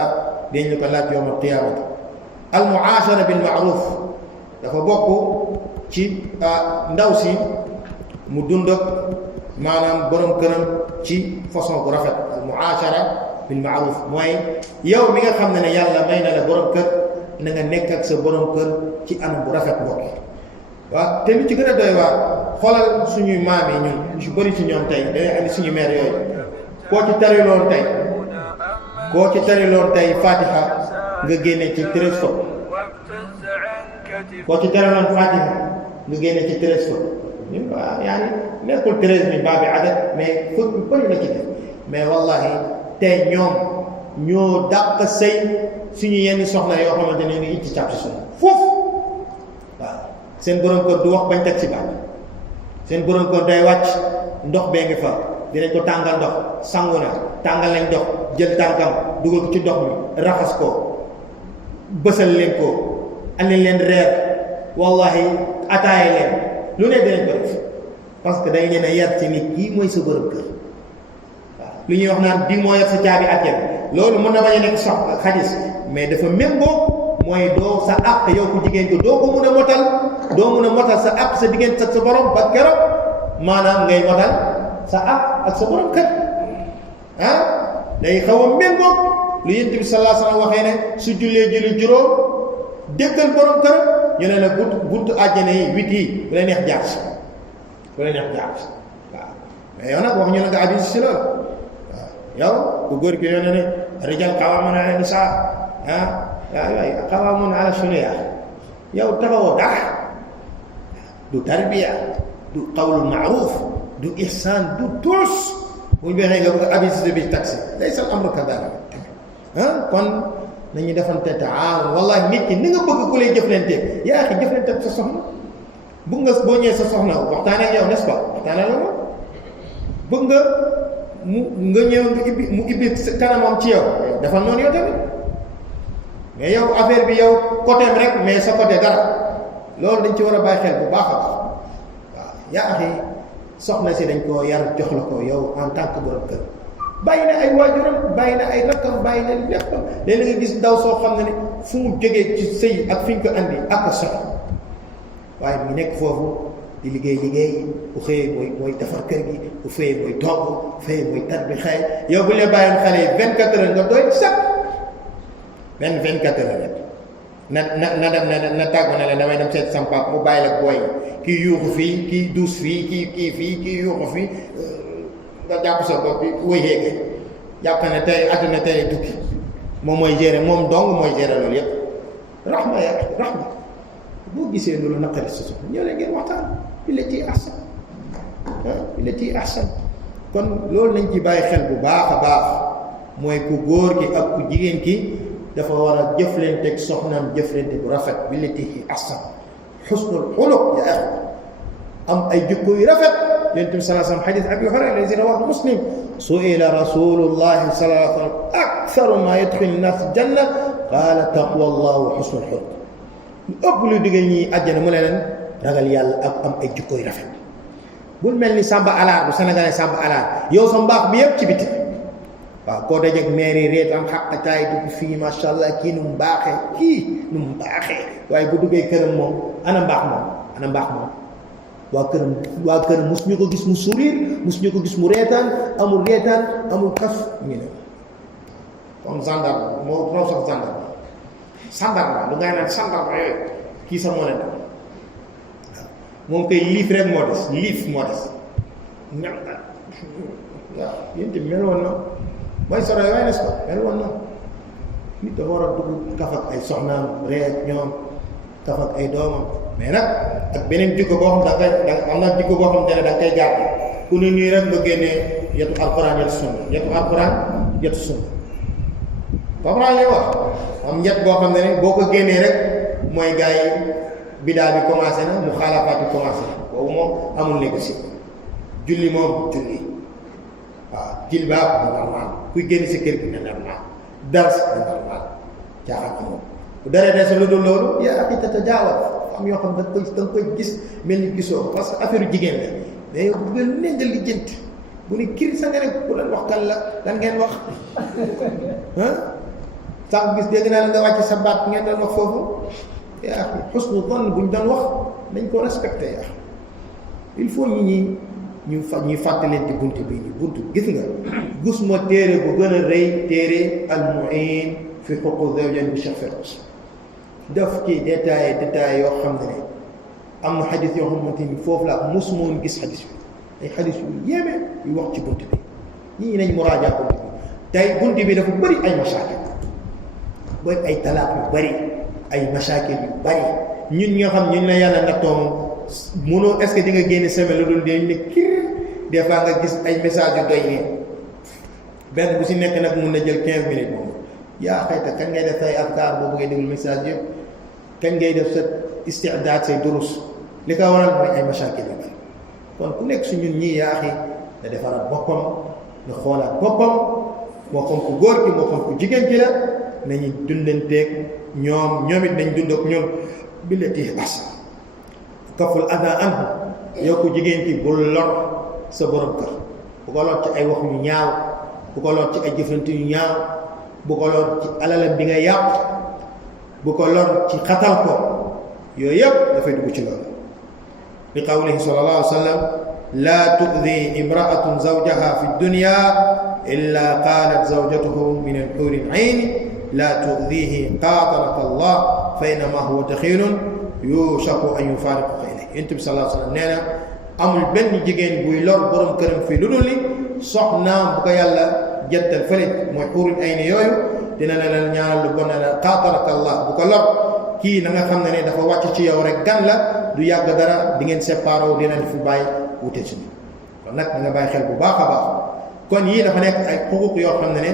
dañ ñu ko laaj yawm al qiyamati al muashara bil ma'ruf dafa bokk ci ndaw si mu dund ak maanaam borom këram ci façon bu rafet al muashara bil ma'ruf mooy yow mi nga xam ne yàlla may na la borom kër na nga nekk ak sa borom kër ci anam bu rafet mbokk waaw te lu ci gën a doy waar xoolal suñuy maam yi ñun ñu bëri ci ñoom tey dañuy andi suñu mère yooyu koo ci tariloon tey Fatiha nga génne ci 13 fois koo ci tariloon Fatiha nga génne ci 13 fois waaw yaa ngi nekkul 13 mi baabi adat mais fëg bu bëri la ci def mais wallahi tey ñoom ñoo dàq sëy suñu yenn soxna yoo xamante ne ngi itti càpp si suñu foofu waaw seen borom kër du wax bañ teg ci baat seen borom kër day wàcc ndox bee ngi fa dinañ ko tàngal ndox sangu na tàngal lañ ndox jël tànkam dugal ko ci ndox mi raxas ko bësal leen ko andi leen reer wallahi ataaye leen lu ne dinañ ko def parce que day leen a yar ci nit kii mooy sa borom kër waaw lu ñuy wax naan bi moo yor sa caabi àjjana loolu mën na bañ a nekk sax xadis mais dafa méngoo mooy doo sa àq yow ku jigéen ko doo ko mun a motal doo mun a motal sa àq sa diggante ak sa borom ba keroog maanaam ngay motal sa àq ak sa borom kër ah day xaw a méngoo lu Yonent bi sallallahu alayhi wa sallam waxee ne su jullee julli juróom déggal borom kër ñu ne la buntu àjjana yi 8 yi bu la neex jaar si bu la neex jaar si waaw mais yow nag wax ñu la nga aju si loolu waaw yow bu góor gi yow ne rijal qawwaamuun ala nisaa qawwaamuun ala sunnah yow taxawoo dara du tarbiya du qawlu ma'ruf du ihsan du tuus bu ñu waxee nga bëgg a avisé bi taxi laysa al-amru kadhaalika kon nañu defante taawun wallahi nit ki ni nga bëgg ku lay jëflante yaa axi jëflante ak sa soxna bëgg nga boo ñëwee sa soxna waxtaanee ak yow n'est-ce pas waxtaanee la moom bëgg nga nga ñëw mu ibbi kanamam ci yow dafa noonu yow tamit mais yow affaire bi yow côté rek mais sa côté dara loolu dañ ci war a bàyyi xel bu baax a baax waaw yaa axi soxna si dañ koo yar jox la ko yow en tant que borom kër bàyyi na ay waajuram bàyyi na ay rakkam bàyyi na léppam léegi nga gis ndaw soo xam ne fu mu jógee ci sëy ak fi ñu ko andi ak a soxla waaye mu nekk foofu di liggéey bu xëyee mooy defar kër gi bu xëyee mooy togg bu xëyee mooy tar bi xëy yow bu ñu la bàyyoon xale yi 24 heures nga doy sax benn 24 heures rek na tàggu na la damay dem seet sama papa mu bàyyi la booy kii yuuxu fii kii duus fii kii yuuxu fii nga jàpp sa bopp bi wëyee nga jàpp ne tey àdduna tey tukki moom mooy gérer moom dong mooy gérer loolu yépp rahma ya rahma boo gisee loolu naqari sa soxna ñëw leen ngeen waxtaan billati ahsan billati ahsan kon loolu nañ ci bàyyi xel bu baax a baax mooy ku góor gi ak ku jigéen ki dafa war a jëflanteeg soxnaam jëflante bu rafet billati ahsan xusnul xuluq ya axi am ay jikko yu rafet. Yonent bi sallallahu alayhi wa sallam xadis Abi Hurayra allazi rawahu Muslim su'ila rasulullahi sallallahu alayhi wa sallam aktharu ma yadxilu nnaas janna qaala taqwallah wa husnul xuluq lu ëpp lu digal ñi àjjana mu ne leen ragal yàlla ak am ay jikko yu rafet bul mel ni Samba Alaar bu Sénégalais Samba Alaar yow sa mbaax bi yëpp ci biti waaw koo dajeeg maire yi reet am xaqataay dugg fii macha allah kii nu mu baaxee waaye bu duggee këram moom ana mbaax moom waa këram mus ñu ko gis mu sourire mus ñu ko gis mu reetaan amul amul kaf ñu ne comme gendarme moo raw sax gendarme lu ngay naan gendarme yooyu kii sax moo ne waaw moom koy liif rek moo des ñam waaw yéen tamit mel woon na mooy soro waaye n'est-ce pas mel woon na nit dafa war a dugg kaf ak ay soxnaam reet ñoom kaf ak ay doomam mais nag ak beneen jikko boo xam da am na jikko boo xam ne da nga koy gàtt ku ne nii rek nga génnee yetu alquran yetu sunna comprendre lay wax am ñett boo xam ne boo ko génnee rek mooy gars yi bidaa bi commencé na mu xaalafaat bi commencé na boobu moom amul négocier julli moom julli waaw jilbaab na normal kuy génn si kër gi na normal dars na normal caaxaan amoon bu daree des lu dul loolu yaa ak it a jaawal am yoo xam da nga koy gis mel ni gisoo ko parce que affaire jigéen la mais yow bu ngeen ne nga lijjanti bu ne kii sa nga ne bu leen wax kan la lan ngeen wax sax gis dégg naa la nga wàcc sa baat ngeen doon wax foofu yaa xusnu don buñ doon wax nañ ko respecté yaa il faut ñuy fàttalante buntu bi gis nga gis ma téere bu gën a rëy téere al-Mu'in fi huquuq zawjayn bi Cheikh Firdaws daf ci détail yoo xam ne am na xadis yoo xamante ni foofu la mosumoon gis xadis bi ay xadis yu yéeme yu wax ci bunt bi ñii nañ muraaja bunt bi tey bunt bi dafa bëri ay masaakil bëri ay talaaq yu bëri ay masaakil yu bëri ñun ñi nga xam ñun la yàlla nattoom mënoo est-ce que di nga génne semaine lu dul dañ ne kii des fois nga gis ay message yu doy nii benn bu si nekk nag mun na jël 15 minutes moom yaa xayta kañ ngay def say afkaar boobu ngay déglu message yëpp kañ ngay def sa istidaad say durus li ko waral mooy ay masaakil yu bëri kon ku nekk su ñun ñii yaaxi na defaraat boppam na xoolaat boppam moo xam ku góor ki moo xam ku jigéen ki la nañu dundanteeg ñoom it nañ dund ak ñoom billati ahsan kaful adaa anhu yow ku jigéen ki bul lor sa borom kër bu ko lor ci ay wax yu ñaaw bu ko lor ci ay jëflante yu ñaaw bu ko lor ci alalam bi nga yàq bu ko lor ci xatal ko yooyu yëpp dafay dugg ci loolu li qawlihi sallallahu alayhi wa sallam la tu'di imra'atun zawjaha fi dunya illa qalat zawjatuhu min al-hur al-'ayn la tu'dihi qatalat Allah fa innama huwa dakhilun yushaku an yufariqa ilayhi yonent bi sallallahu alayhi wa sallam nee na amul benn jigéen buy lor borom këram fii lu dul ni soxnaam bu ko yàlla jettal fële mooy xuurul ayni yooyu dina la leen ñaanal lu bon la qaataraka Allah bu ko lor kii na nga xam ne dafa wàcc ci yow rek gan la du yàgg dara di ngeen séparé dina fi bàyyi wute ci kon nag da nga bàyyi xel bu baax a baax kon yii dafa nekk ay xuquq yoo xam ne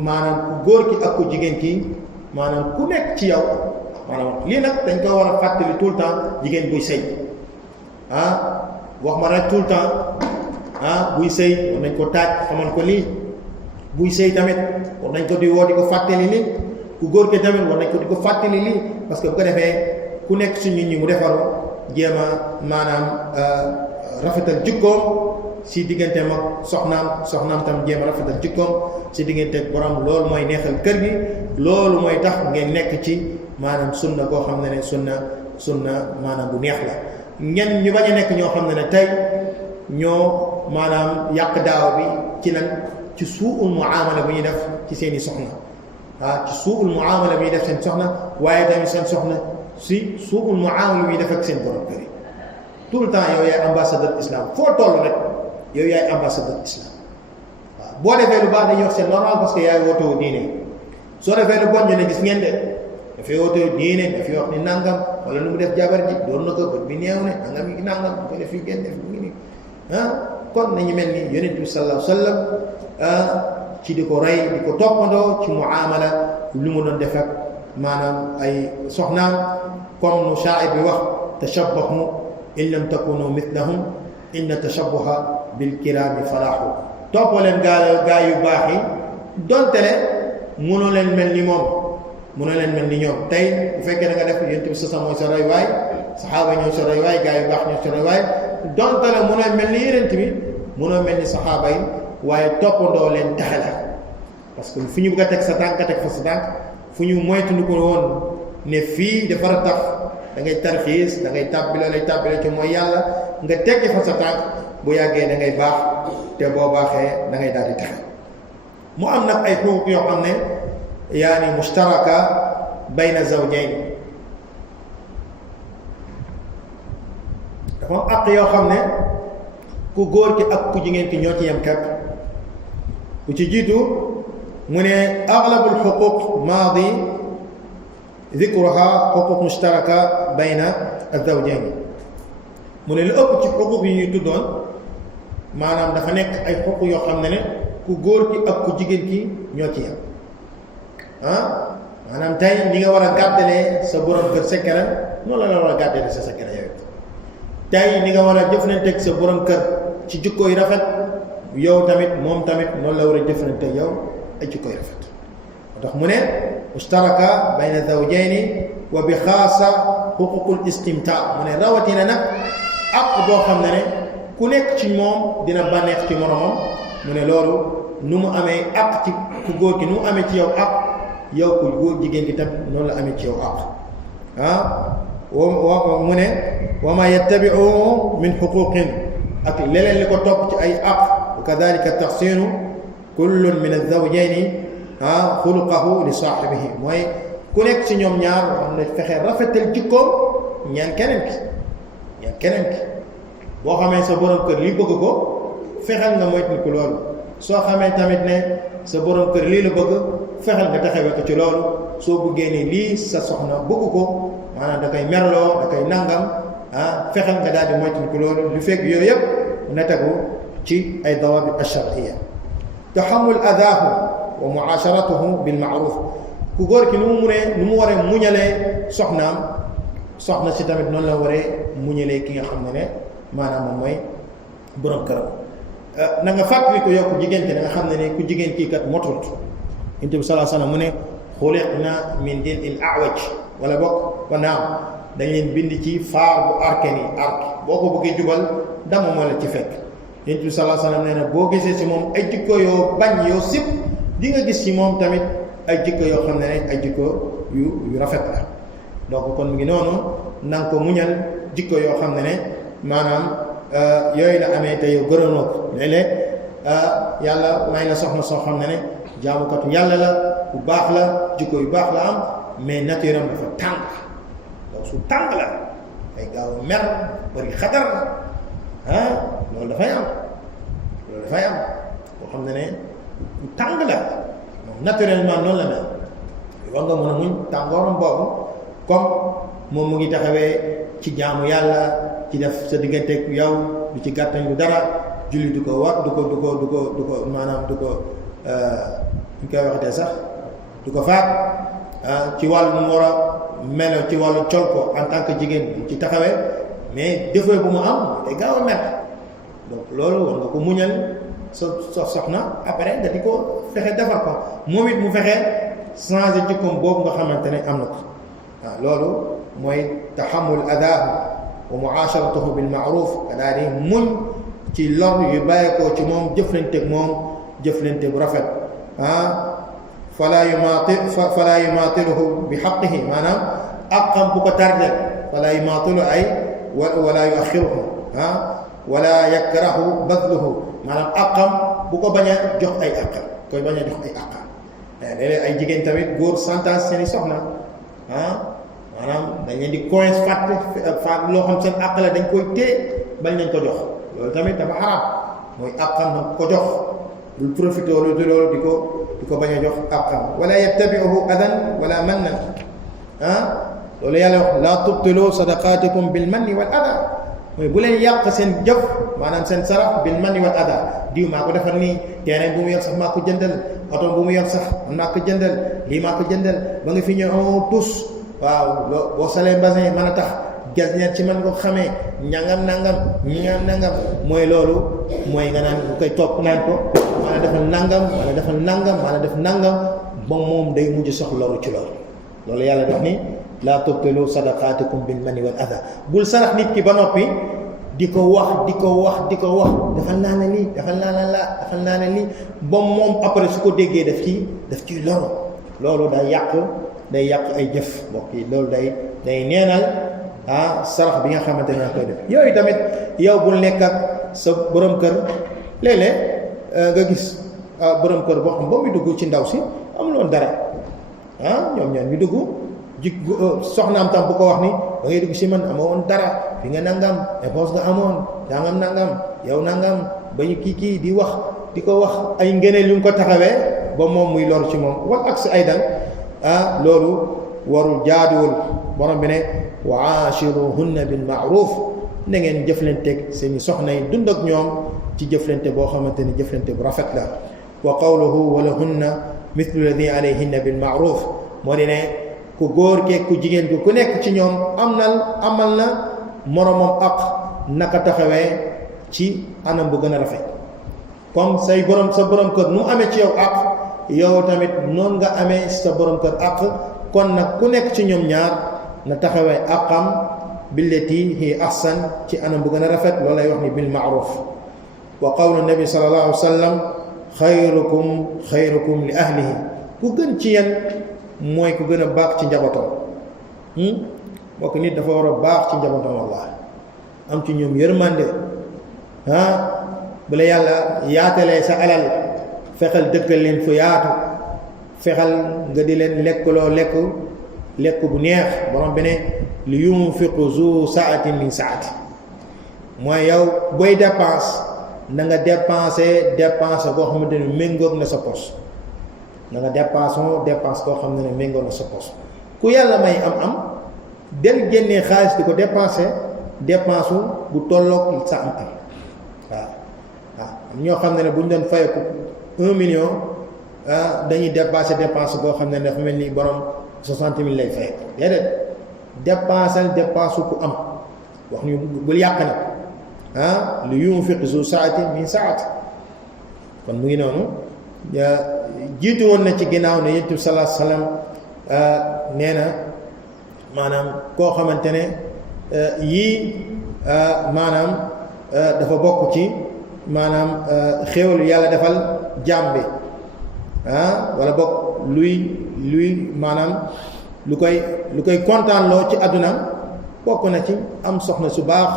maanaam ku góor ki ak ku jigéen ki maanaam ku nekk ci yow maanaam lii nag dañ ko war a fàttali tout le temps jigéen buy sëy wax ma rek tout le temps buy sëy war nañ ko taaj xamal ko lii buy sëy tamit war nañ ko di woo di ko fàttali lii ku góor ki tamit war nañ ko di ko fàttali lii parce que bu ko defee ku nekk su nit ñi mu defaru jéem a maanaam rafetal jikkoom si digganteem ak soxnaam tam jéem a rafetal jikkoom si digganteeg borom loolu mooy neexal kër gi loolu mooy tax ngeen nekk ci maanaam sunna koo xam ne sunna maanaam bu neex la ngeen ñu bañ a nekk ñoo xam ne tey ñoo maanaam yàq daaw bi ci lan ci suul muamala bu ñuy def ci seen i soxna ci suul muamala bu ñuy def seen soxna waaye tamit seen soxna si suul muamala bu ñuy def ak seen borom kër yi tout le temps yow yaay ambassadeur islam foo toll rek yow yaay ambassadeur islam waaw boo defee lu baax dañuy wax c'est normal parce que yaay wootoo diine soo defee lu bon ñu ne gis ngeen de dafay wootoo diine dafay wax ni nangam wala nu mu def jabar ji doon na ko bët bi neew ne nangam yi nangam bu ko def fii génn def mu ngi nii kon nañu mel ni yonent bi sallallahu alayhi wa sallam ci di ko rey di ko toppandoo ci muamala lu mu doon def ak maanaam ay soxnaam comme nu shaa'ir bi wax tashabbahu in lam takunu mithlahum inna tashabbuha bil kirami falaahu toppoo leen gaa yu baax yi donte ne mënoo leen mel ni moom mënoo leen mel ni ñoom tey bu fekkee da nga def yonent bi sa mooy sa roy waay saxaaba ñoo sa roy waay gaa yu baax ñoo sa roy waay donte ne mënoo mel ni yonent bi mënoo mel ni saxaaba yi waaye toppandoo leen taxe la parce que fu ñu bëgg a teg sa tànk teg fa sa tànk fu ñu moytuñu ko woon ne fii dafa a tax da ngay tarxiis da ngay tàbbile lay tàbbile ci mooy yàlla nga tekki fa sa tànk bu yàggee da ngay baax te boo baaxee da ngay daal di taxe mu am nag ay xuquq yoo xam ne yaani mustaraka bayna zawjayn dafa am àq yoo xam ne ku góor ki ak ku jigéen ki ñoo ci yem képp ku ci jiitu mu ne aglabul xuquq maadi dikruha xuquq mustaraka bayna az-zawjayn mu ne lu ëpp ci xuquq yi ñuy tuddoon maanaam dafa nekk ay xuquq yoo xam ne ku góor ki ak ku jigéen ki ñoo ci yem maanaam tey ni nga war a gàddalee sa borom kër secret noonu la war a gàddalee sa secret yow tey ni nga war a jëflanteeg sa borom kër ci jikko yu rafet yow tamit moom tamit noonu la war a jëflanteeg yow ay jikko yu rafet moo tax mu ne mustaraka bayna zawjayni wa bi xaasa xuququl istimtaa mu ne rawatina nag ak boo xam ne ku nekk ci moom dina bànneex ci moromam mu ne loolu nu mu amee ak ci ku góor ki nu mu amee ci yow ak yow ku góor jigéen ki tamit noonu la amee ci yow ak mu ne wa ma yattabi'u min xuquqin ak leneen li ko topp ci ay ak wa kadalika taxsinu kullun min az-zawjayni xuluqahu li saaxibihi mooy ku nekk ci ñoom ñaar xam ne fexe rafetal jikkoom ñaan keneen ki boo xamee sa borom kër lii bëgg ko fexeel nga moytu ko loolu soo xamee tamit ne sa borom kër lii la bëgg fexeel nga taxawee ko ci loolu soo bëggee ni lii sa soxna bëgg ko maanaam da koy merloo da koy nangam fexeel nga daal di moytu ko loolu lu fekk yooyu yëpp na tegu ci ay dawaabit ash-shar'iyya tahammul adaahu wa mu'asharatuhu bil ma'ruf ku góor ki nu mu waree muñalee soxna si tamit noonu la waree muñalee ki nga xam ne maanaam moom mooy borom këram na nga fàttali ko yow ku jigéen ki da nga xam ne ku jigéen kii kat motut Yonent bi sallallahu alayhi wa sallam mu ne xuliqna min dil'il a'waj wala bokk wa naam dañ leen bind ci faar bu arke ni arc boo ko bëggee jubal dama moo la ci fekk. Yonent bi sallallahu alayhi wasallam nee na boo gisee ci moom ay jikko yoo bañ yoo sib di nga gis ci moom tamit ay jikko yoo xam ne ay jikko yu rafet la. donc kon mu ngi noonu na nga ko muñal jikko yoo xam ne maanaam yooyu la amee te yow gërëmoo ko léeg-léeg yàlla may la soxna soo xam ne jaamukatu yàlla la bu baax la jikko yu baax la am mais nature am dafa tàng donc su tàng la ay gaaw a mer bari xatar loolu dafay am boo xam ne bu tàng la moom naturellement noonu la mel war nga mën a muñ tàngooram boobu comme moom mu ngi taxawee ci jaamu yàlla ci def sa digganteeg yow du ci gàttañ lu dara julli du ko war du ko maanaam du ko ñu koy waxatee sax du ko faat ci wàllu mu war a melo ci wàllu col ko en tant que jigéen ci taxawee mais défaut bu mu am day gaaw a mer donc loolu war nga ko muñal sa soxna après da di ko fexe defar ko moom it mu fexe changer jikkoom boobu nga xamante ne am na ko loolu mooy taxamul adaahu wa muasharatuhu bil ma'ruf daal di muñ ci lor yu bàyyeekoo ci moom jëflanteeg moom jëflante bu rafet fala yumaatiluhu bi xaqihi maanaam aqam bu ko tardel fala yumaatilu ay wala yuaxiruhu wala yakrahu badluhu maanaam aqam bu ko bañ a jox ay aqam koy bañ a jox ay aqam léeg-léeg ay jigéen tamit góor santage seeni soxna maanaam dañ leen di coince faat loo xam seen àq la dañ koy téye bañ nañ ko jox loolu tamit dafa xaraam mooy àqam na ko jox lu profité lu du loolu di ko bañ a jox àqam wala yattabi'uhu adan wala mannan loolu yàlla wax la tubtilu sadaqatikum bil manni wal ada mooy bu leen yàq seen jëf maanaam seen sarax bil manni wal ada diw maa ko defar nii terrain bu mu yor sax maa ko jëndal oto bu mu yor sax man maa ko jëndal lii maa ko jëndal ba nga fi ñëw amoo tus waaw boo salee mbasin mën a tax gas ñaar ci man nga ko xamee ñangam nangam mooy loolu mooy nga naan bu koy topp naan ko maa la defal nangam maa la def nangam ba moom day mujj sax loru ci loolu yàlla def ni laa tubtilu sadaqaatikum bil manni wal adha bul sarax nit ki ba noppi di ko wax defal naa la lii defal naa la lii ba moom après su ko déggee daf ciy loru loolu day yàq ay jëf mbokk yi loolu day neenal sarax bi nga xamante ne koy def yooyu tamit yow bul nekk ak sa borom kër léeg-léeg nga gis borom kër boo xam ba muy dugg ci ndaw si amuloon dara ñoom ñaan ñu dugg soxnaam tam bu ko wax ni ba ngay dugg si man amoo woon dara fi nga nangam réponse nga amoon nangam yow nangam ba ñu kii di wax di ko wax ay ngëneel yu ko taxawee ba moom muy lor ci moom wal ak si ay dal loolu warul jaaduwul borom bi ne wa aashiruhunna bil ma'ruf na ngeen jëflanteeg seeni soxna yi dund ak ñoom ci jëflante boo xamante ni jëflante bu rafet la wa qawluhu wa lahunna mithlu alladhi alayhinna bil ma'ruf moo di ne ku góor keeg ku jigéen ko ku nekk ci ñoom amal na moromam ak naka taxawee ci anam bu gën a rafet comme sa borom kër nu amee ci yow ak yow tamit noonu nga amee sa borom kër ak kon nag ku nekk ci ñoom ñaar na taxawee aqam billati hi ahsan ci anam bu gën a rafet loolu lay wax ni bil ma'ruf wa qawlu nabi sallallahu alayhi wa sallam xayrukum li ahlihi ku gën ci yéen mooy ku gën a baax ci njabootam mbokk nit dafa war a baax ci njabootam wallahi am ci ñoom yërmande bu la yàlla yaatalee sa alal fexeel dëkkal leen fu yaatu fexeel nga di leen lekkloo lekk bu neex borom bi ne li yunfiqu zu saatin min saati mooy yow booy dépense na nga dépensé boo xamante ne méngoog na sa poche na nga dépense boo xam ne méngoog na sa poche ku yàlla may am del génnee xaalis di ko dépense bu tolloog sa am waaw ñoo xam ne bu ñu doon fayeku 1 million dañuy dépense boo xam ne dafa mel ni borom 60 000 lay fay déedéet dépense ku am wax ñu bul yàq nag li yunfiq zu saati min saati kon mu ngi noonu jiitu woon na ci ginnaaw ne Yonent bi sallallahu alayhi wasallam nee na maanaam koo xamante ne yii maanaam dafa bokk ci maanaam xéewalu yàlla defal jaam bi wala bokk luy maanaam lu koy kontaanloo ci àdduna bokk na ci am soxna su baax,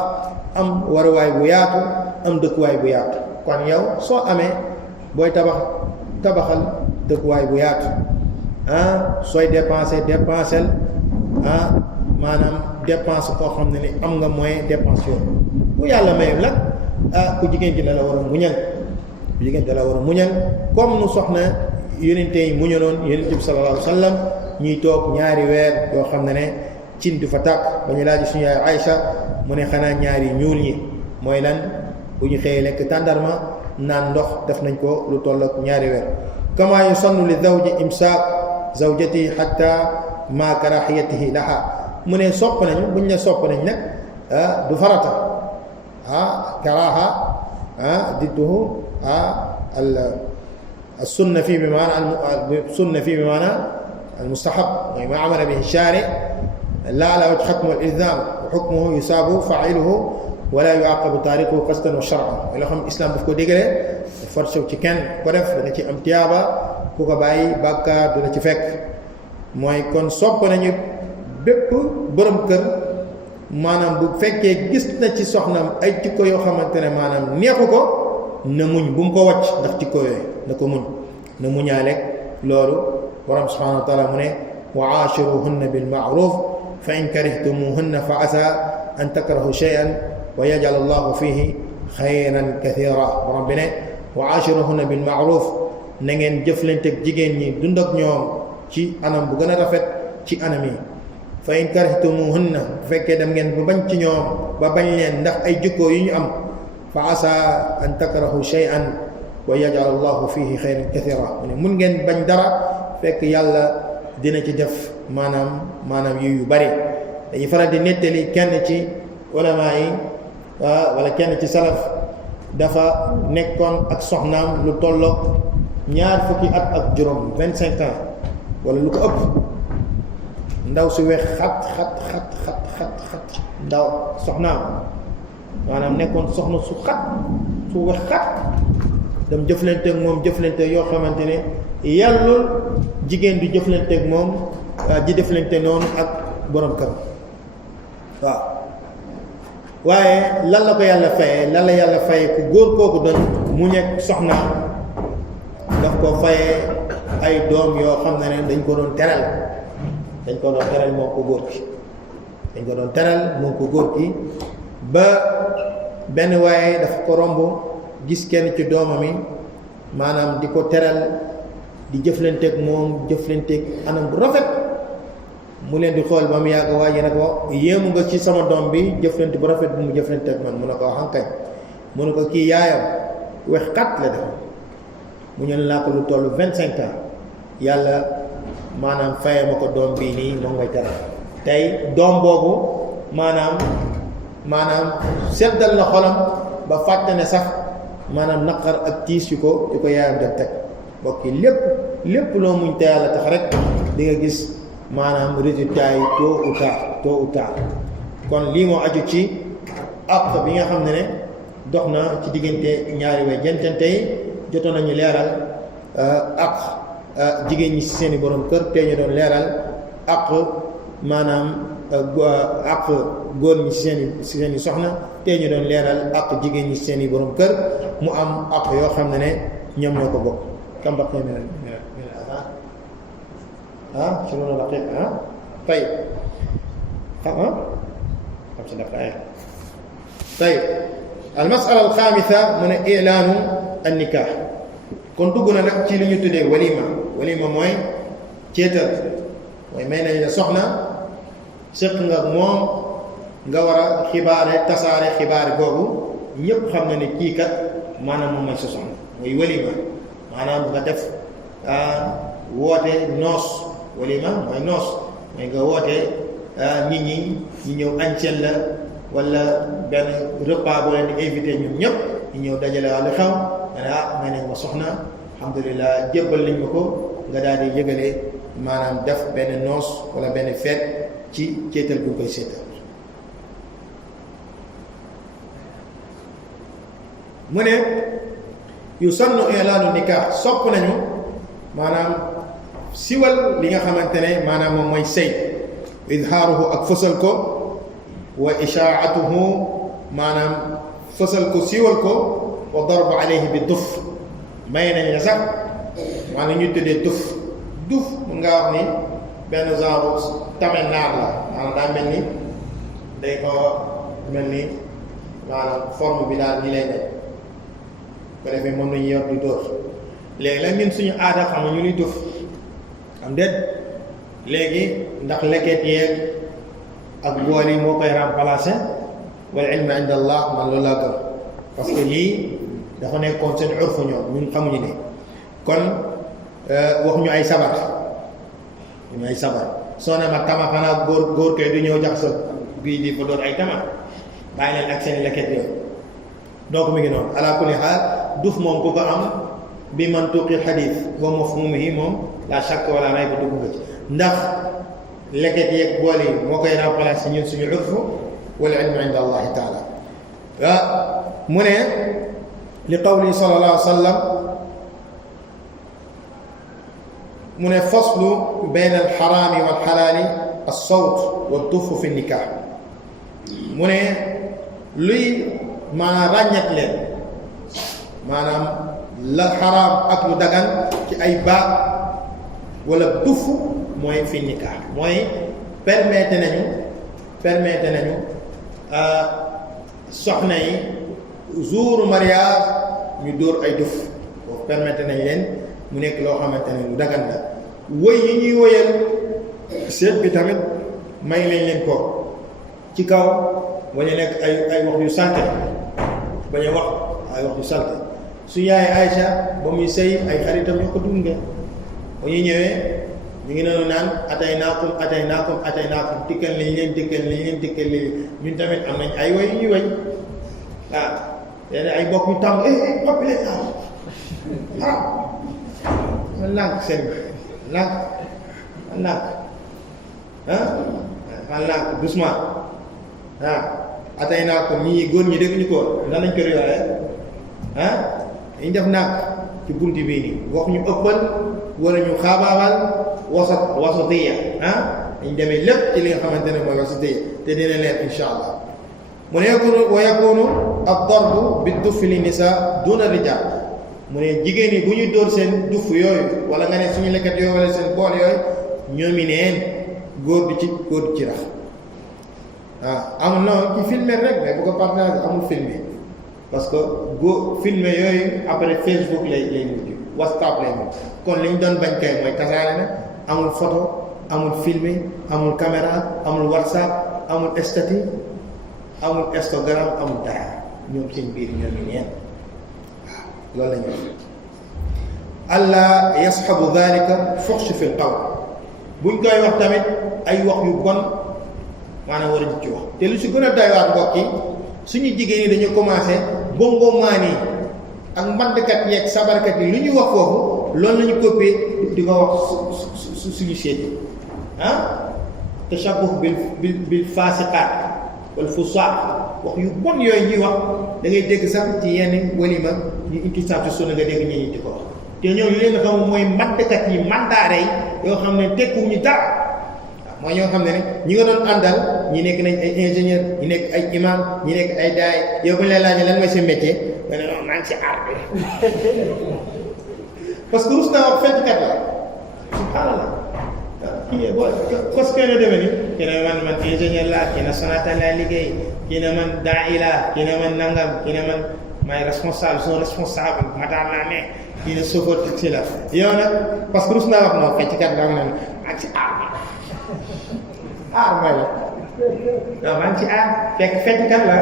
am waruwaay bu yaatu, am dëkkuwaay bu yaatu. kon yow soo amee booy tabaxal dëkkuwaay bu yaatu sooy dépensel maanaam dépense koo xam ne ni am nga moyen dépense yooyu. bu yàlla mayul nag ku jigéen ji la war a muñal, ku jigéen ji la war a muñal comme nu soxna yonente yi muñaloon yonent bi sallallahu alayhi wa sallam ñuy toog ñaari weer yoo xam ne cin du fa tàkk. ba ñu laaj suñu yaay Aïcha mu ne xanaa ñaari ñuul ñi mooy lan, bu ñu xëyee lekk tàndarma naan ndox def nañ ko lu toll ak ñaari weer. kama yusannu li zawji imsaak zawjatihi hatta ma karahiyatihi laha, mu ne sopp nañu, buñ ne sopp nañ nag du farata karaha didduhu السنة في بمعنى السنة في بمعنى المستحب، يعني ما عمل به الشارع لا على وجه حكم الإلزام، وحكمه يصاب فاعله ولا يعاقب تاركه قصدا وشرعا. لو خم الإسلام daf ko dégale forcé ci kenn ko def dana ci am tiyaaba, ku ko bàyyi bàkkaar dana ci fekk. mooy kon sopp nañu bépp borom kër maanaam bu fekkee gis na ci soxnaam ay jikko yoo xamante ne maanaam neexu ko, na muñ, bu mu ko wàcc ndax jikko yooyu na ko muñ, na muñaaleeg loolu. borom subhanahu wa taala mu ne wa aashiruhunna bil ma'ruf fa in karihtumuhunna fa asa an takrahu shay'an wa yaj'al allahu fihi xayran kathira. borom bi ne wa aashiruhunna bil ma'ruf, na ngeen jëflanteeg jigéen ñi, dund ak ñoom ci anam bu gën a rafet ci anam yi. fa in karihtumuhunna, bu fekkee dem ngeen ba bañ ci ñoom, ba bañ leen ndax ay jikko yu ñu am, fa asa an takrahu shay'an wa yaj'al allahu fihi xayran kathira. mu ne mun ngeen bañ dara fekk yàlla dina ci def maanaam yu bari. dañuy faral di nettali kenn ci ulama yi wala kenn ci salaf dafa nekkoon ak soxnaam lu tolloog 20 fukki at ak juróom 25 ans wala lu ko ëpp. ndaw si wex xat ndaw soxnaam maanaam nekkoon soxna su wex xat dem jëflanteeg moom jëflante yoo xamante ne yàllul jigéen du jëflanteeg moom di jëflante noonu ak borom kër. waaw waaye lan la ko yàlla fayee, lan la yàlla fayee ku góor kooku doon mu nekk soxnaam, daf ko fayee ay doom yoo xam ne dañ ko doon teral, moom ko góor ki, dañ ko doon teral moom ko góor ki. ba benn waaye dafa ko romb gis kenn ci doomam yi maanaam di ko teral, di jëflanteeg moom jëflanteeg anam bu rafet. mu leen di xool ba mu yàgg waaye ne ko yéemu nga ci sama doom bi jëflante bu rafet bu mu jëflanteeg man. mu ne ko xankañ, mu ne ko kii yaayam wex xat la def, mu ñëw laa ko lu toll 25 ans yàlla maanaam faye ma ko doom bii nii moom ngay teral. tey doom boobu maanaam seddal na xolam ba fàtte ne sax maanaam naqar ak tiis yu ko yaayam def teg. bokki lépp loo muñ te yàlla tax rek di nga gis maanaam résultat yi tôt ou tard. kon lii moo aju ci àq bi nga xam ne dox na ci diggante ñaari way jentante yi. jotoon nañu leeral àq jigéen ñi ci seeni borom kër, te ñu doon leeral àq maanaam àq góor ñi ci seeni soxna, te ñu doon leeral àq jigéen ñi ci seeni borom kër. mu am àq yoo xam ne ñoom ñoo ko bokk. kam baqiya min al-adhan 20 daqiqa طيب 5 دقائق. طيب المسألة الخامسة من إعلان النكاح. kon dugg na nag ci li ñu tuddee walima mooy ceetal, mooy may nañ la soxna, sëq nga moom, nga war a tasaare xibaar googu ñëpp xam na ne kii kat maanaam moom mooy sa soxna, mooy walima. maanaam nga def woote noos. walima mooy noos, mooy nga woote nit ñi ñu ñëw añcel la, wala benn repas bu leen di invité ñun ñëpp ñu ñëw dajale wàllu xew nga ne may nañ ma soxna, alhamdulilah jébbal nañ ma ko. nga daal di yëgale maanaam def benn noos wala benn feet ci céetal bu koy seetal mu ne yusannu i'laanu nikah sopp nañu maanaam siwal li nga xamante ne maanaam moom mooy sëy idhaaruhu ak fësal ko wa ishaa'atuhu maanaam fësal ko siwal ko wa darbu alayhi bi duf may nañ la sax maanaam ñu tuddee duf mun nga wax ni benn genre tame naar la maanaam daa mel ni day ko mel ni maanaam forme bi daal ni lay ne ko defee moom nañu yor di dóor léegi la ñun suñu aada xam nga ñu ni duf am déet léegi ndax leket yeeg ak bool yi moo koy remplacer wal ilmu inda allah man loolu laa gëm parce que lii dafa nekkoon seen urfu ñoom ñun xamuñu ne kon wax ñu ay sabar ñu ay sabar soo ne ma tama xanaa góor kay du ñëw jax sa bii di fa doon ay tama bàyyi leen ak seen leket yooyu donc mi ngi noonu ala kulli xaal duf moom ku ko am bi mantuqi xadiis wa mafhumihi moom la shakk wala rayba dugg nga ci ndax leket yeeg bool yi moo koy remplacer ñun suñu urfu wal ilmu inda allahi taala mu ne li qawli sallallahu alayhi wa sallam mu ne faslu bayna alxaraami walxalaali alsawt wadduf fi nikah mu ne luy maanaam ràññat leen maanaam la xaraam ak lu dagan ci ay baat wala duf mooy fi nikah mooy permettre nañu soxna yi jour mariage ñu dóor ay duf boobu permettre nañ leen mu nekk loo xamante ne lu dagan la woy yi ñuy woyal seet bi tamit may lañ leen ko ci kaw bañ a nekk ay wax yu salte bañ a wax ay wax yu salte su yaay Aïcha ba muy sëy ay xaritam ñoo ko dunge ba ñu ñëwee ñu ngi noonu naan atay naakum dikkal liñ leen ñun tamit am nañ ay woy yu ñuy woy waaw leen ay bokk yu tàng boppi leen waaw man lànk seen lànk man lànk doucement waaw atay naakum ñi góor ñi dégg ñu ko nan lañ ko riwaaye dañ def naag ci bunti bii nii wax ñu ëppal wala ñu xaabaabal wasatiya dañ demee lépp ci li nga xamante ne mooy wasatiya te dina leer insha allah mu ne wa yakunu ad-darbu bid-duffi li nisa duna rijal mu ne jigéen ñi bu ñu dóor seen duff yooyu wala nga ne suñu lekkat yooyu wala seen bool yooyu ñoomi neen góor du ci rax amul non ci filmer rek mais bu ko partage amul filmer parce que filmer yooyu après Facebook lay mujj WhatsApp lay mujj kon li ñu doon bañ kay mooy tasaare na amul photo amul filmer amul caméra amul WhatsApp amul statut amul Instagram amul dara ñoom seen biir ñoom ñu neen waaw loolu la ñu wax allah yasxabu dalika fuxsh fi l qawl buñ koy wax tamit ay wax yu bon maanaam war a ci wax te lu si gën a doy waar mbokk yi suñu jigéen ñi dañu commencé bongo maan yi ak mbandkat yeeg sabarkat yi lu ñuy wax foofu loolu la ñu copié di ko wax suñu seeti tashabbuh bil fasiqaat wal fusaaq wax yu bon yooyu ñuy wax da ngay dégg sax ci yenn walima ñu intisab ci sunna nga dégg ñi di ko wax te ñooñu leen nga xam mooy mbandkat yi mandaare yi yoo xam ne tekkuñu dara mooy ñoo xam ne ñi nga doon àndal ñi nekk nañ ay ingénieur ñi nekk ay imam ñi nekk ay daay yow bu ñu la laajee lan mooy seen métier nga ne non maa ngi ci art bi parce que rus naa wax fecckat la subhanallah kii boo parce que na demee ni kii ne man ingénieur laa kii na Sonatel laa liggéey kii ne man daai laa kii ne man nangam kii ne man maay responsable son responsable mataan laa ne kii ne chauffeur taxi la yow nag parce que rus naa wax non fecckat la nga ne maa ngi ci art bi mooy la waaw maa ngi ci fekk fecckat la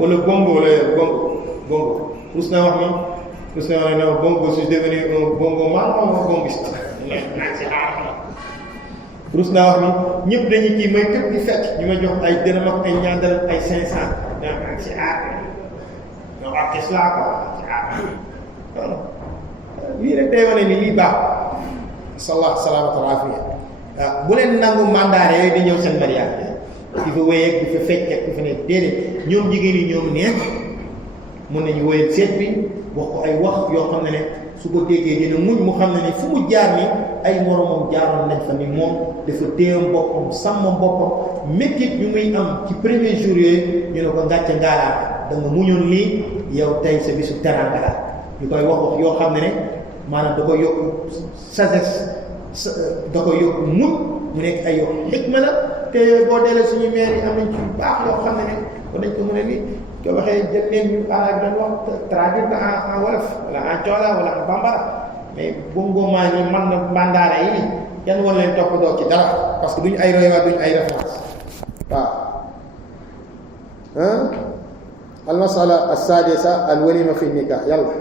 wala bongo la bongo rus naa wax moom rus naa wax ne non bongo su devenu un bongo man moom bongiste maa ngi ci rus naa wax ni ñëpp dañuy kii may képp di fecc ñu ma jox ay dërëm ak ay ñaar dërëm ay 500 maa ngi ci non artiste laa quoi ci lii rek day wane ni lii baax salaamatu afiya bu leen nangu mandaare yooyu di ñëw seen mariage di fa wéy ak di fa fecc ak di fa ne déedéet ñoom jigéen yi ñoom neex mun nañu wéyal seet bi wax ko ay wax yoo xam ne su ko déggee dina muñ mu xam ne fu mu jaar ni ay moromam jaaroon nañ fa ni moom dafa téyam boppam sàmmam boppam métit bi muy am ci premier jour yooyu ñu ne ko ngàcce ngaalaa da nga muñoon lii yow tey sa bisu teranga la ñu koy wax yoo xam ne maanaam da koy yokk sagesse da koy yokk muñ mu nekk ay yoo xikma la te boo deelee suñu maire yi am nañ ci baax yoo xam ne ko dañ ko mën a lii ko waxee jël leen ñu arab doon wax traduire ko en wolof wala en coola wala en bambara mais bongomaa ñi man na mandaara yi kenn war leen toppatoo ci dara parce que duñu ay roywaat duñu ay référence waaw al masala as-sadisa al walima fi nikah yàlla